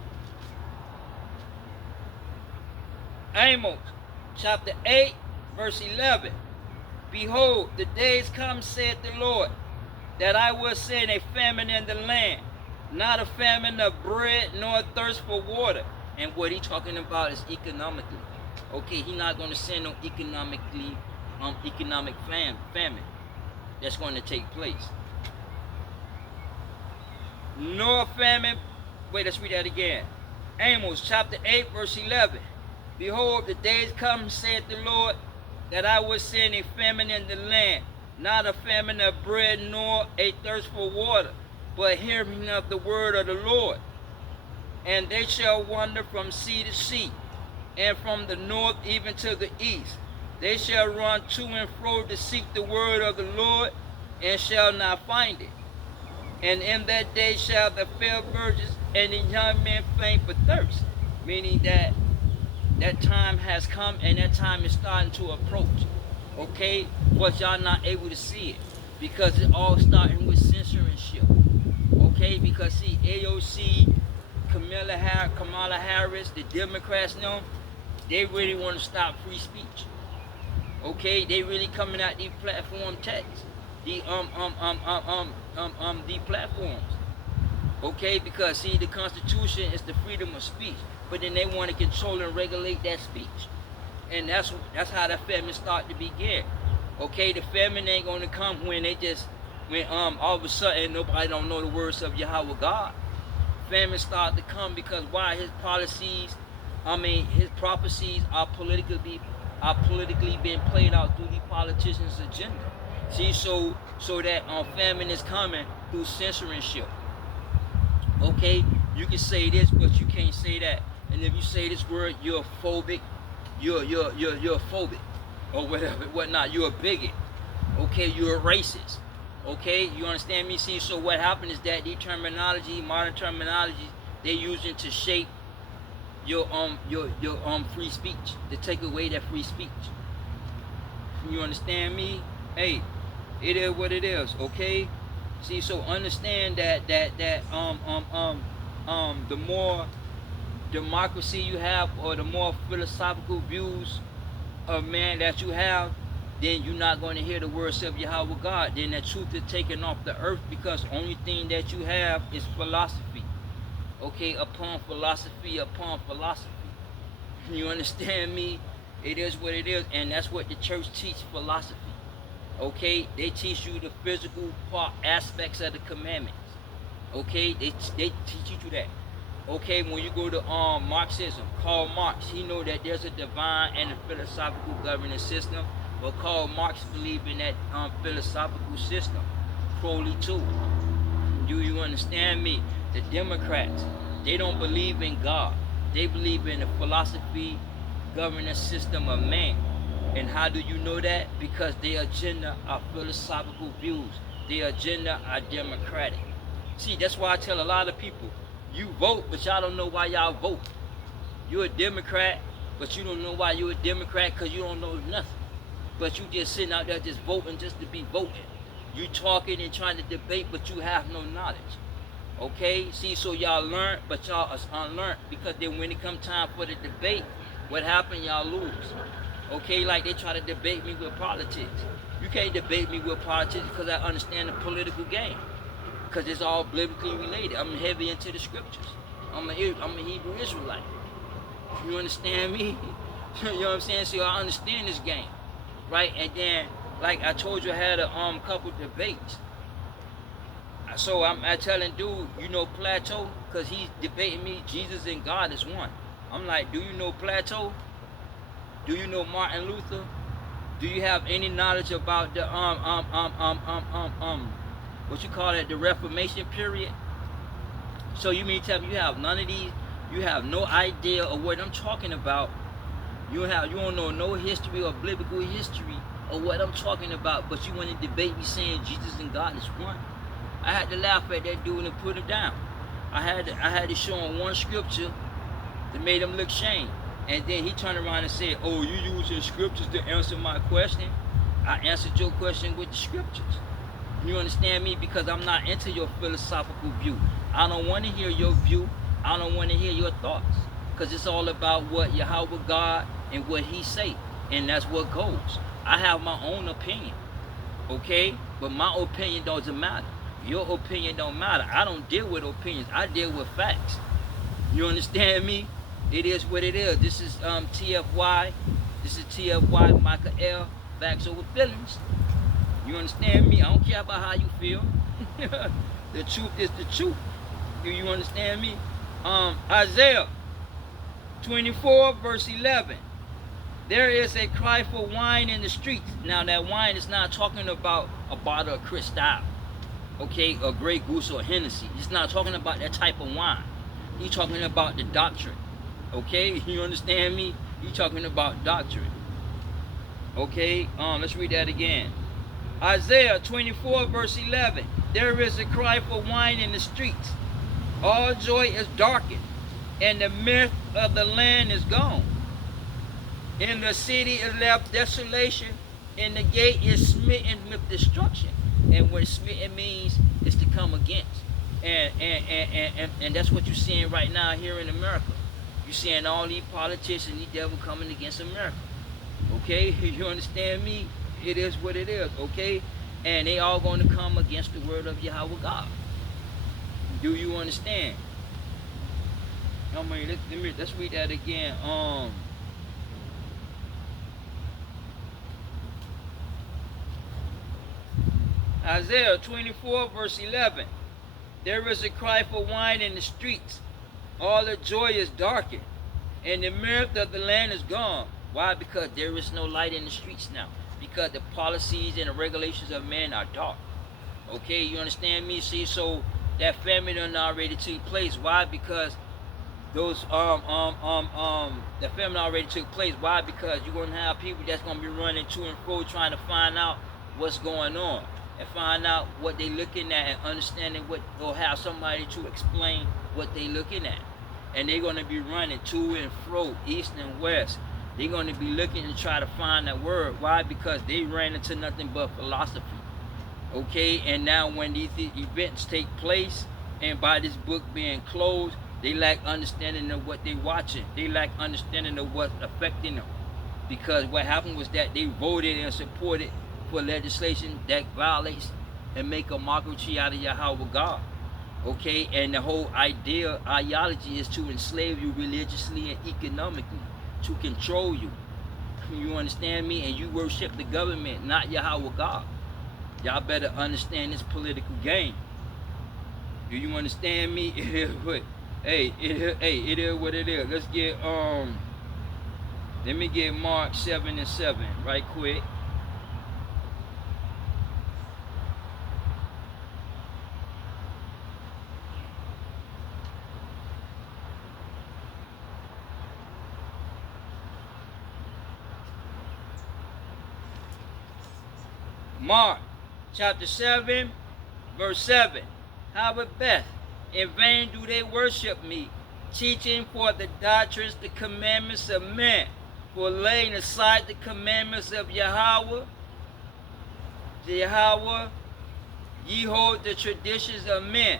Amos chapter 8, verse 11. Behold, the days come, saith the Lord, that I will send a famine in the land, not a famine of bread, nor a thirst for water. And what he's talking about is economically. Okay, he's not going to send no economic famine that's going to take place. Nor famine. Wait, let's read that again. Amos chapter 8, verse 11. Behold, the days come, saith the Lord, that I will send a famine in the land, not a famine of bread, nor a thirst for water, but hearing of the word of the Lord. And they shall wander from sea to sea, and from the north even to the east. They shall run to and fro to seek the word of the Lord, and shall not find it. And in that day shall the fair virgins and the young men faint for thirst. Meaning that that time has come, and that time is starting to approach. Okay? But y'all not able to see it, because it's all starting with censorship. Okay? Because see, AOC, Kamala Harris, the Democrats, they really want to stop free speech. Okay, they really coming at these platform texts, the platforms. Okay, because see, the Constitution is the freedom of speech, but then they want to control and regulate that speech, and that's how the famine start to begin. Okay, the famine ain't gonna come when all of a sudden nobody don't know the words of Yahweh God. Famine start to come because why? His prophecies are politically being played out through the politicians' agenda. See, so that famine is coming through censorship. Okay, you can say this, but you can't say that. And if you say this word, you're phobic. You're phobic, or whatnot. You're a bigot. Okay, you're a racist. Okay, you understand me? See, so what happened is that modern terminology, they're using to shape your free speech, to take away that free speech. You understand me? Hey, it is what it is. Okay. See, so understand that the more democracy you have, or the more philosophical views of man that you have, then you're not going to hear the words of Yahweh God. Then the truth is taken off the earth, because the only thing that you have is philosophy. Okay, upon philosophy upon philosophy. You understand me? It is what it is, and that's what the church teaches, philosophy. Okay, they teach you the physical part aspects of the commandments. Okay, they teach you that. Okay, when you go to Marxism, Karl Marx, he know that there's a divine and a philosophical governing system, but Karl Marx believed in that philosophical system. Crowley too. Do you understand me? The Democrats, they don't believe in God. They believe in the philosophy governing system of man. And how do you know that? Because their agenda are philosophical views. Their agenda are democratic. See, that's why I tell a lot of people, you vote, but y'all don't know why y'all vote. You're a Democrat, but you don't know why you're a Democrat because you don't know nothing. But you just sitting out there just voting just to be voting. You talking and trying to debate, but you have no knowledge. Okay? See, so y'all learn, but y'all is unlearned. Because then when it come time for the debate, what happen? Y'all lose. Okay? Like they try to debate me with politics. You can't debate me with politics because I understand the political game. Because it's all biblically related. I'm heavy into the scriptures. I'm a Hebrew Israelite. You understand me? You know what I'm saying? So I understand this game. Right? And then, like I told you, I had a couple debates. So I'm telling dude, you know Plato? Because he's debating me, Jesus and God is one. I'm like, do you know Plato? Do you know Martin Luther? Do you have any knowledge about the what you call it, the Reformation period? So you mean tell me you have none of these? You have no idea of what I'm talking about. You don't know no history or biblical history of what I'm talking about, but you want to debate me saying Jesus and God is one. I had to laugh at that dude and put him down. I had to show him one scripture that made him look shame. And then he turned around and said, oh, you using scriptures to answer my question? I answered your question with the scriptures. You understand me? Because I'm not into your philosophical view. I don't want to hear your view. I don't want to hear your thoughts. Because it's all about what Yahweh God and what he say. And that's what goes. I have my own opinion. Okay? But my opinion doesn't matter. Your opinion don't matter. I don't deal with opinions. I deal with facts. You understand me? It is what it is. This is T.F.Y. This is T.F.Y. Michael L. Facts over feelings. You understand me? I don't care about how you feel. The truth is the truth. Do you understand me? Isaiah 24 verse 11. There is a cry for wine in the streets. Now that wine is not talking about a bottle of Cristal. Okay, a Grey Goose or Hennessy. He's not talking about that type of wine. He's talking about the doctrine. Okay, you understand me? He's talking about doctrine. Okay, let's read that again. Isaiah 24 verse 11. There is a cry for wine in the streets. All joy is darkened, and the mirth of the land is gone. And the city is left desolation, and the gate is smitten with destruction. And what smitten means is to come against. And that's what you're seeing right now here in America. You're seeing all these politicians and these devil coming against America. Okay? You understand me? It is what it is, okay? And they all going to come against the word of Yahweh God. Do you understand? Let's read that again. Isaiah 24 verse 11. There is a cry for wine in the streets. All the joy is darkened, and the mirth of the land is gone. Why? Because there is no light in the streets now. Because the policies and the regulations of men are dark. Okay, you understand me? See, so that famine done already took place. Why? Because those the famine already took place. Why? Because you're gonna have people that's gonna be running to and fro trying to find out what's going on and find out what they looking at and understanding what, or have somebody to explain what they looking at. And they're gonna be running to and fro, east and west. They're going to be looking to try to find that word. Why? Because they ran into nothing but philosophy. Okay? And now when these events take place, and by this book being closed, they lack understanding of what they're watching. They lack understanding of what's affecting them. Because what happened was that they voted and supported for legislation that violates and make a mockery out of Yahweh God. Okay? And the whole ideology is to enslave you religiously and economically, to control you. You understand me? And you worship the government, not Yahweh God. Y'all better understand this political game. Do you understand me? It is what, hey, it is what it is. Let's get let me get Mark 7:7 right quick. Mark chapter 7, verse 7. Howbeit, in vain do they worship me, teaching for the doctrines the commandments of men, for laying aside the commandments of Yahweh, ye hold the traditions of men.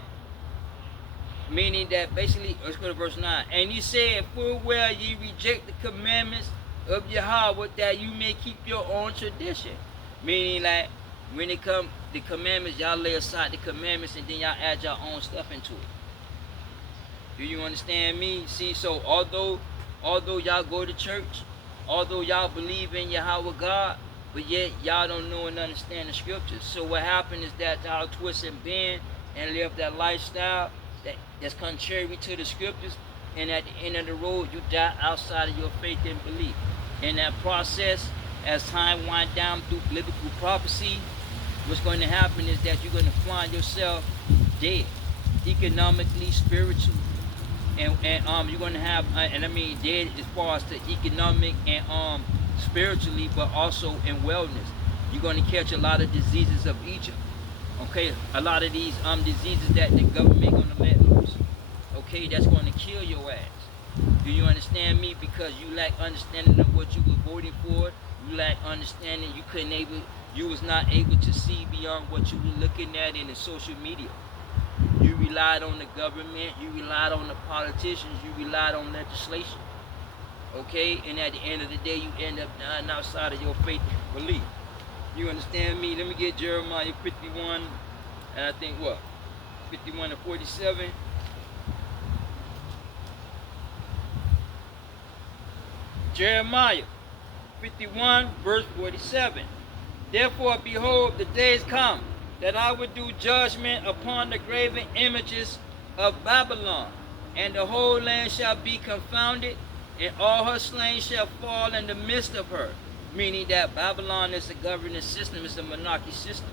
Meaning that basically, let's go to verse 9. And he said, full well ye reject the commandments of Yahweh, that you may keep your own tradition. Meaning that when it come the commandments, y'all lay aside the commandments and then y'all add your own stuff into it. Do you understand me? See, so although y'all go to church, although y'all believe in Yahweh God, but yet y'all don't know and understand the scriptures. So what happened is that y'all twist and bend and live that lifestyle that's contrary to the scriptures, and at the end of the road you die outside of your faith and belief. In that process, as time winds down through biblical prophecy, what's going to happen is that you're going to find yourself dead, economically, spiritually, and you're going to have, and I mean dead as far as the economic and spiritually, but also in wellness. You're going to catch a lot of diseases of Egypt. Okay, a lot of these diseases that the government going to let loose. Okay, that's going to kill your ass. Do you understand me? Because you lack understanding of what you were voting for. You lack understanding. You was not able to see beyond what you were looking at in the social media. You relied on the government. You relied on the politicians. You relied on legislation. Okay, and at the end of the day, you end up dying outside of your faith and belief. You understand me? Let me get Jeremiah 51, and I think what? 51 to 47. Jeremiah 51, verse 47. Therefore, behold, the days come that I will do judgment upon the graven images of Babylon, and the whole land shall be confounded, and all her slain shall fall in the midst of her. Meaning that Babylon is a governing system, it's a monarchy system.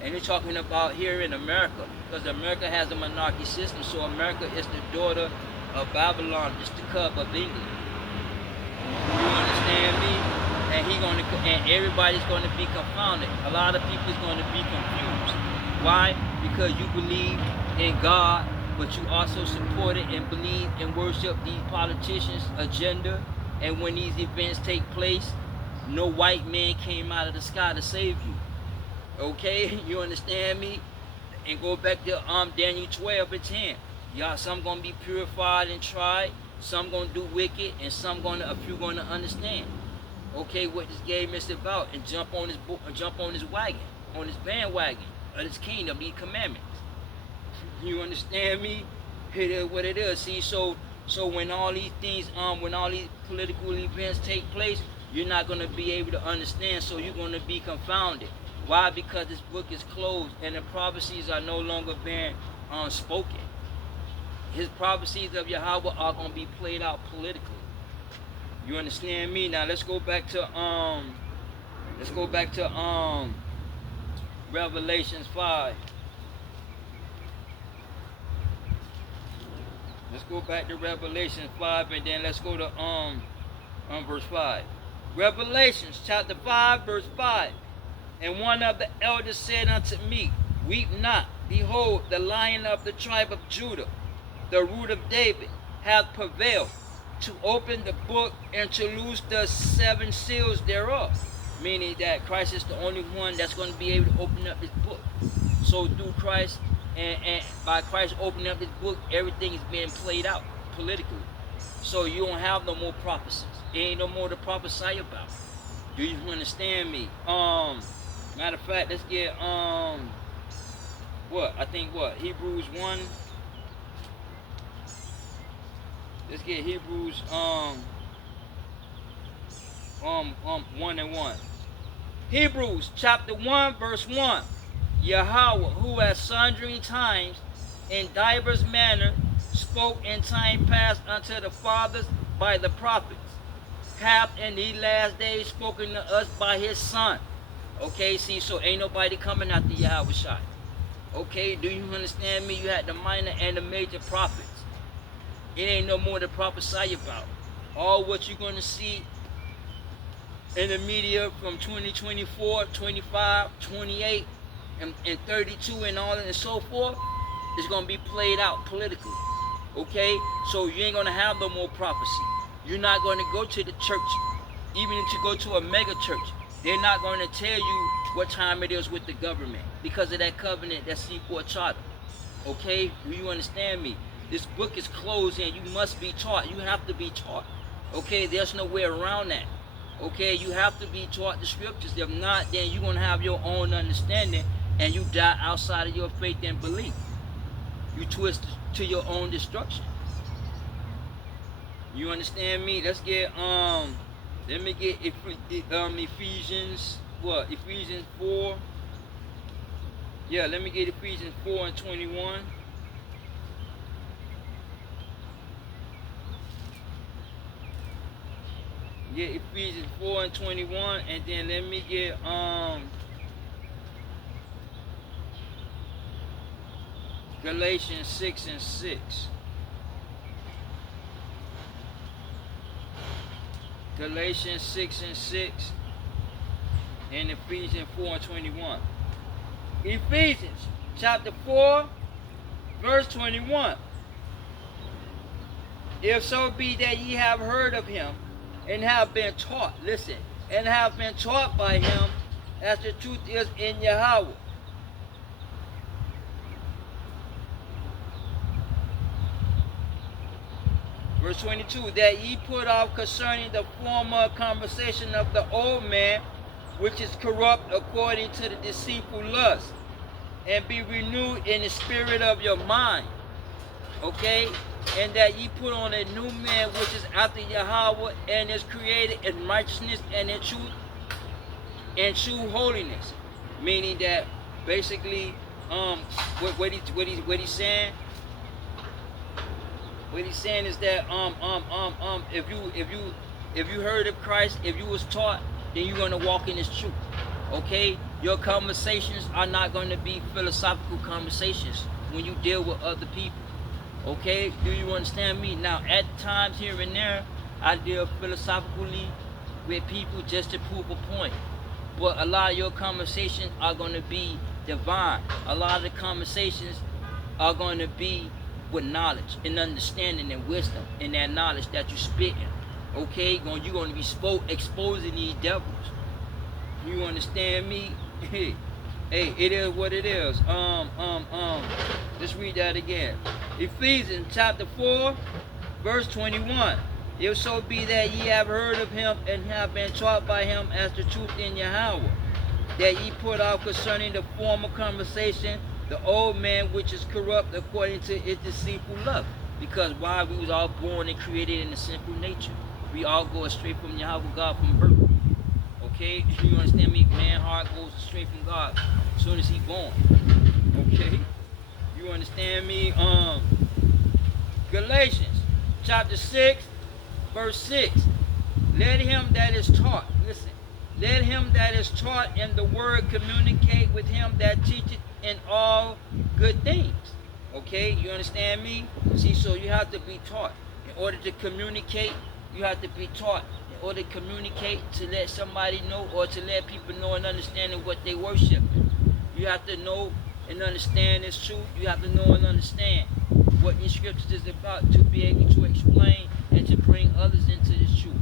And you're talking about here in America, because America has a monarchy system, so America is the daughter of Babylon, it's the cub of England. You understand me? And everybody's going to be confounded. A lot of people is going to be confused. Why? Because you believe in God, but you also support it and believe and worship these politicians' agenda. And when these events take place, no white man came out of the sky to save you. Okay, you understand me? And go back to Daniel 12 and 10. Y'all, some gonna be purified and tried, some gonna do wicked, and a few gonna understand. Okay, what this game is about, and jump on this wagon, on this bandwagon of this kingdom, these commandments. You understand me? It is what it is. See, so when all these things, when all these political events take place, you're not going to be able to understand, so you're going to be confounded. Why? Because this book is closed and the prophecies are no longer being spoken. His prophecies of Yahweh are going to be played out politically. You understand me? Now let's go back to Revelations 5. Let's go back to Revelation 5, and then let's go to verse 5. Revelations chapter 5, verse 5. And one of the elders said unto me, weep not, behold, the Lion of the tribe of Judah, the root of David, hath prevailed to open the book and to loose the 7 seals thereof. Meaning that Christ is the only one that's going to be able to open up this book. So through Christ and by Christ opening up this book, everything is being played out politically. So you don't have no more prophecies. There ain't no more to prophesy about. Do you understand me? Matter of fact, let's get Hebrews 1. Let's get Hebrews 1 and 1. Hebrews chapter 1 verse 1. Yahweh, who at sundry times in divers manner spoke in time past unto the fathers by the prophets, hath in these last days spoken to us by his Son. Okay, see, so ain't nobody coming after Yahweh Shai. Okay, do you understand me? You had the minor and the major prophets. It ain't no more to prophesy about. All what you're going to see in the media from 2024, 25, 28, and 32 and all and so forth is going to be played out politically. Okay? So you ain't going to have no more prophecy. You're not going to go to the church. Even if you go to a mega church, they're not going to tell you what time it is with the government because of that covenant, that C4 charter. Okay? Do you understand me? This book is closed and you must be taught. You have to be taught. Okay? There's no way around that. Okay? You have to be taught the scriptures. If not, then you're going to have your own understanding and you die outside of your faith and belief. You twist to your own destruction. You understand me? Let's get let me get Ephesians, what? Ephesians 4. Yeah, let me get Ephesians 4 and 21. Get Ephesians 4 and 21, and then let me get Galatians 6 and 6. Galatians 6 and 6 and Ephesians 4 and 21. Ephesians chapter 4 verse 21. If so be that ye have heard of him and have been taught, listen, and have been taught by him as the truth is in Yahweh. Verse 22, that ye put off concerning the former conversation of the old man, which is corrupt according to the deceitful lust, and be renewed in the spirit of your mind. Okay? And that ye put on a new man, which is after Yahweh, and is created in righteousness and in truth, and true holiness. Meaning that basically, what he's saying. What he's saying is that if you heard of Christ, if you was taught, then you're gonna walk in His truth. Okay, your conversations are not going to be philosophical conversations when you deal with other people. Okay, do you understand me? Now, at times here and there, I deal philosophically with people just to prove a point. But a lot of your conversations are going to be divine. A lot of the conversations are going to be with knowledge and understanding and wisdom and that knowledge that you're spitting. Okay, you're going to be exposing these devils. You understand me? Hey, it is what it is. Let's read that again. Ephesians chapter 4, verse 21. If so be that ye have heard of him and have been taught by him as the truth in Yahweh, that ye put off concerning the former conversation the old man which is corrupt according to its deceitful lust. Because why? We was all born and created in a sinful nature. We all go astray from Yahweh God from birth. Okay, you understand me? Man heart goes astray from God as soon as he born. Okay, you understand me? Galatians chapter 6 verse 6. Let him that is taught, listen, let him that is taught in the word communicate with him that teacheth in all good things. Okay, you understand me? See, so you have to be taught. In order to communicate, you have to be taught. In order to communicate, to let somebody know or to let people know and understand what they worship. You have to know and understand this truth. You have to know and understand what these scriptures is about to be able to explain and to bring others into this truth.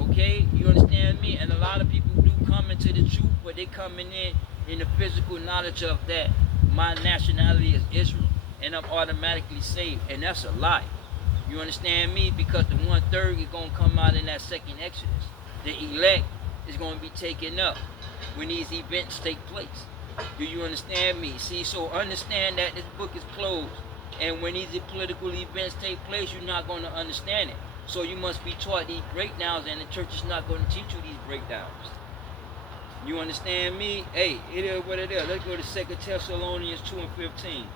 Okay, you understand me? And a lot of people do come into the truth, but they coming in the physical knowledge of that my nationality is Israel and I'm automatically saved, and that's a lie. You understand me? Because the 1/3 is going to come out in that second Exodus. The elect is going to be taken up when these events take place. Do you understand me? See, so understand that this book is closed, and when these political events take place, you're not going to understand it. So you must be taught these breakdowns, and the church is not going to teach you these breakdowns. You understand me? Hey, it is what it is. Let's go to 2 Thessalonians 2 and 15.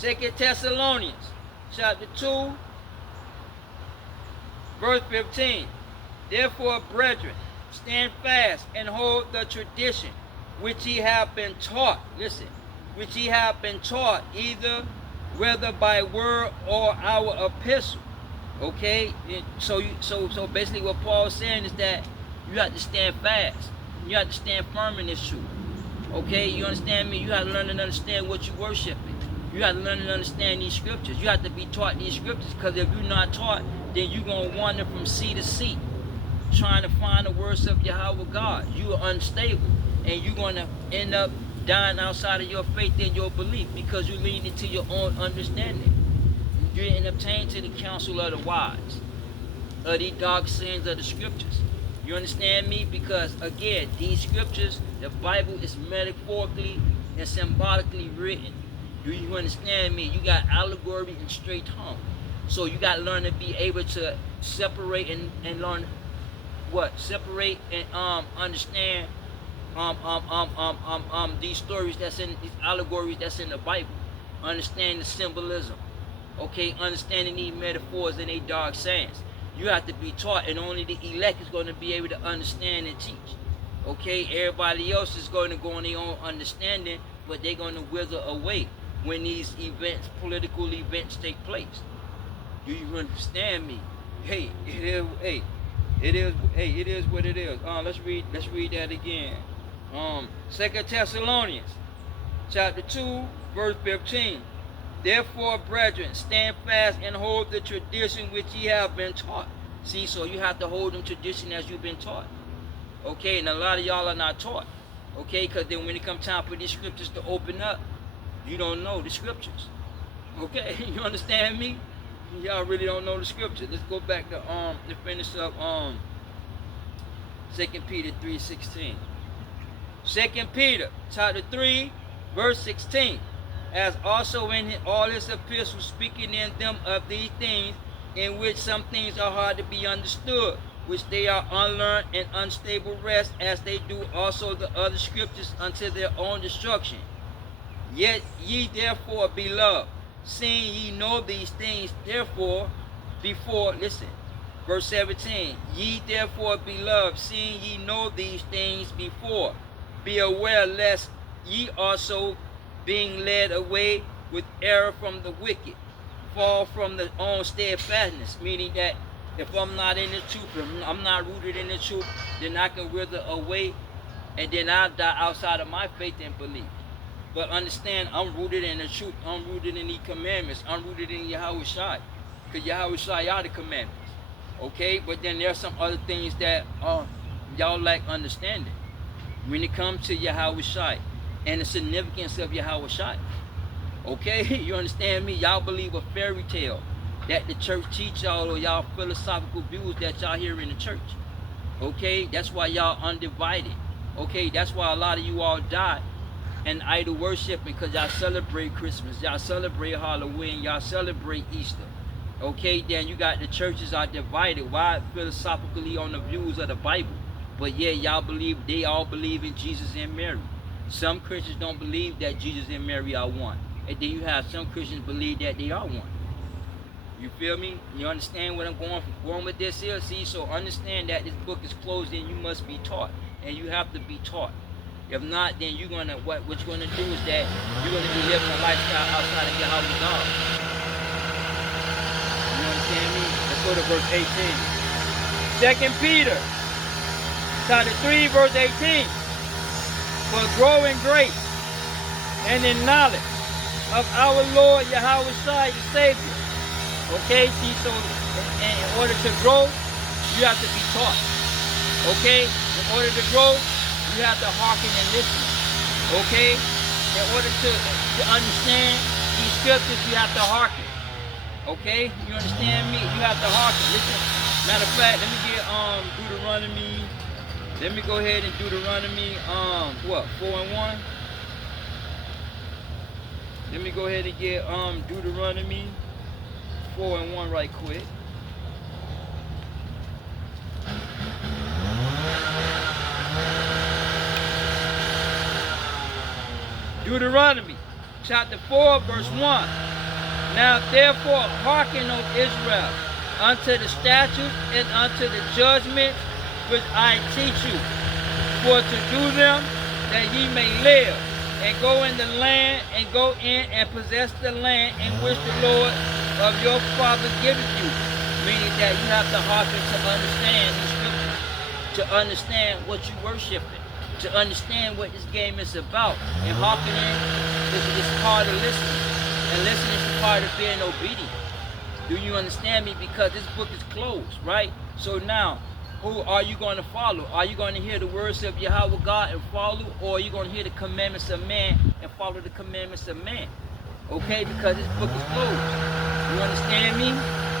2 Thessalonians chapter 2, verse 15. Therefore, brethren, stand fast and hold the tradition which ye have been taught. Listen, which ye have been taught, either whether by word or our epistle. Okay, so basically what Paul's saying is that you have to stand fast. You have to stand firm in this truth. Okay, you understand me? You have to learn and understand what you're worshiping. You have to learn and understand these scriptures. You have to be taught these scriptures, because if you're not taught, then you're going to wander from sea to sea, trying to find the words of Yahweh God. You are unstable, and you're going to end up dying outside of your faith and your belief, because you lean into your own understanding. You didn't obtain to the counsel of the wise, of the dark sins of the scriptures. You understand me? Because again, these scriptures, the Bible is metaphorically and symbolically written. Do you understand me? You got allegory and straight tongue. So you got to learn to be able to separate and learn what? Separate and understand these stories that's in these allegories that's in the Bible. Understand the symbolism. Okay, understanding these metaphors and their dark sayings. You have to be taught, and only the elect is going to be able to understand and teach. Okay, everybody else is going to go on their own understanding, but they're going to wither away when these events, political events, take place. Do you understand me? Hey, it is. Hey, it is. Hey, it is what it is. Let's read that again. 2 Thessalonians, chapter 2, verse 15. Therefore, brethren, stand fast and hold the tradition which ye have been taught. See, so you have to hold them tradition as you've been taught. Okay, and a lot of y'all are not taught. Okay, because then when it comes time for these scriptures to open up, you don't know the scriptures. Okay, you understand me? Y'all really don't know the scriptures. Let's go back to finish up 2 Peter 3:16. 2 Peter chapter 3, verse 16. As also in all his epistles, speaking in them of these things, in which some things are hard to be understood, which they are unlearned and unstable rest, as they do also the other scriptures unto their own destruction. Yet ye therefore, beloved, seeing ye know these things, therefore, before, listen, verse 17, ye therefore, beloved, seeing ye know these things before, be aware lest ye also, being led away with error from the wicked, fall from the own steadfastness. Meaning that if I'm not in the truth, if I'm not rooted in the truth, then I can wither away, and then I'll die outside of my faith and belief. But understand, I'm rooted in the truth. I'm rooted in the commandments. I'm rooted in Yahweh Shai, because Yahweh Shai are the commandments. Okay, but then there's some other things that y'all lack understanding when it comes to Yahweh Shai and the significance of Yahweh Shai. Okay, you understand me? Y'all believe a fairy tale that the church teach y'all, or y'all philosophical views that y'all hear in the church. Okay, that's why y'all undivided. Okay, that's why a lot of you all die and idol worshiping, because y'all celebrate Christmas, y'all celebrate Halloween, y'all celebrate Easter. Okay, then you got the churches are divided. Why? Philosophically on the views of the Bible. But yeah, y'all believe, they all believe in Jesus and Mary. Some Christians don't believe that Jesus and Mary are one. And then you have some Christians believe that they are one. You feel me? You understand what I'm going with this here? See, so understand that this book is closed and you must be taught. And you have to be taught. If not, then you're gonna what you're gonna do is that you're gonna be living a lifestyle outside of Yahweh God. You understand me? Let's go to verse 18. 2 Peter chapter 3, verse 18. For grow in grace and in knowledge of our Lord Yahweh Shai, the Savior. Okay, see, so in order to grow, you have to be taught. Okay, in order to grow, you have to hearken and listen. Okay, in order to understand these scriptures, you have to hearken. Okay, you understand me? You have to hearken. Listen. Matter of fact, let me get Deuteronomy. Let me go ahead and Deuteronomy 4:1. Let me go ahead and get Deuteronomy 4 and 1 right quick. Deuteronomy chapter 4 verse 1. Now therefore hearken, O Israel, unto the statutes and unto the judgments which I teach you, for to do them, that ye may live, and go in the land, and go in and possess the land in which the Lord of your father giveth you. Meaning that you have to hearken to understand these scriptures, to understand what you worshiping, to understand what this game is about. And hearkening is part of listening, and listening is part of being obedient. Do you understand me? Because this book is closed, right? So now, who are you going to follow? Are you going to hear the words of Yahweh God and follow, or are you going to hear the commandments of man and follow the commandments of man? Okay, because this book is closed. You understand me?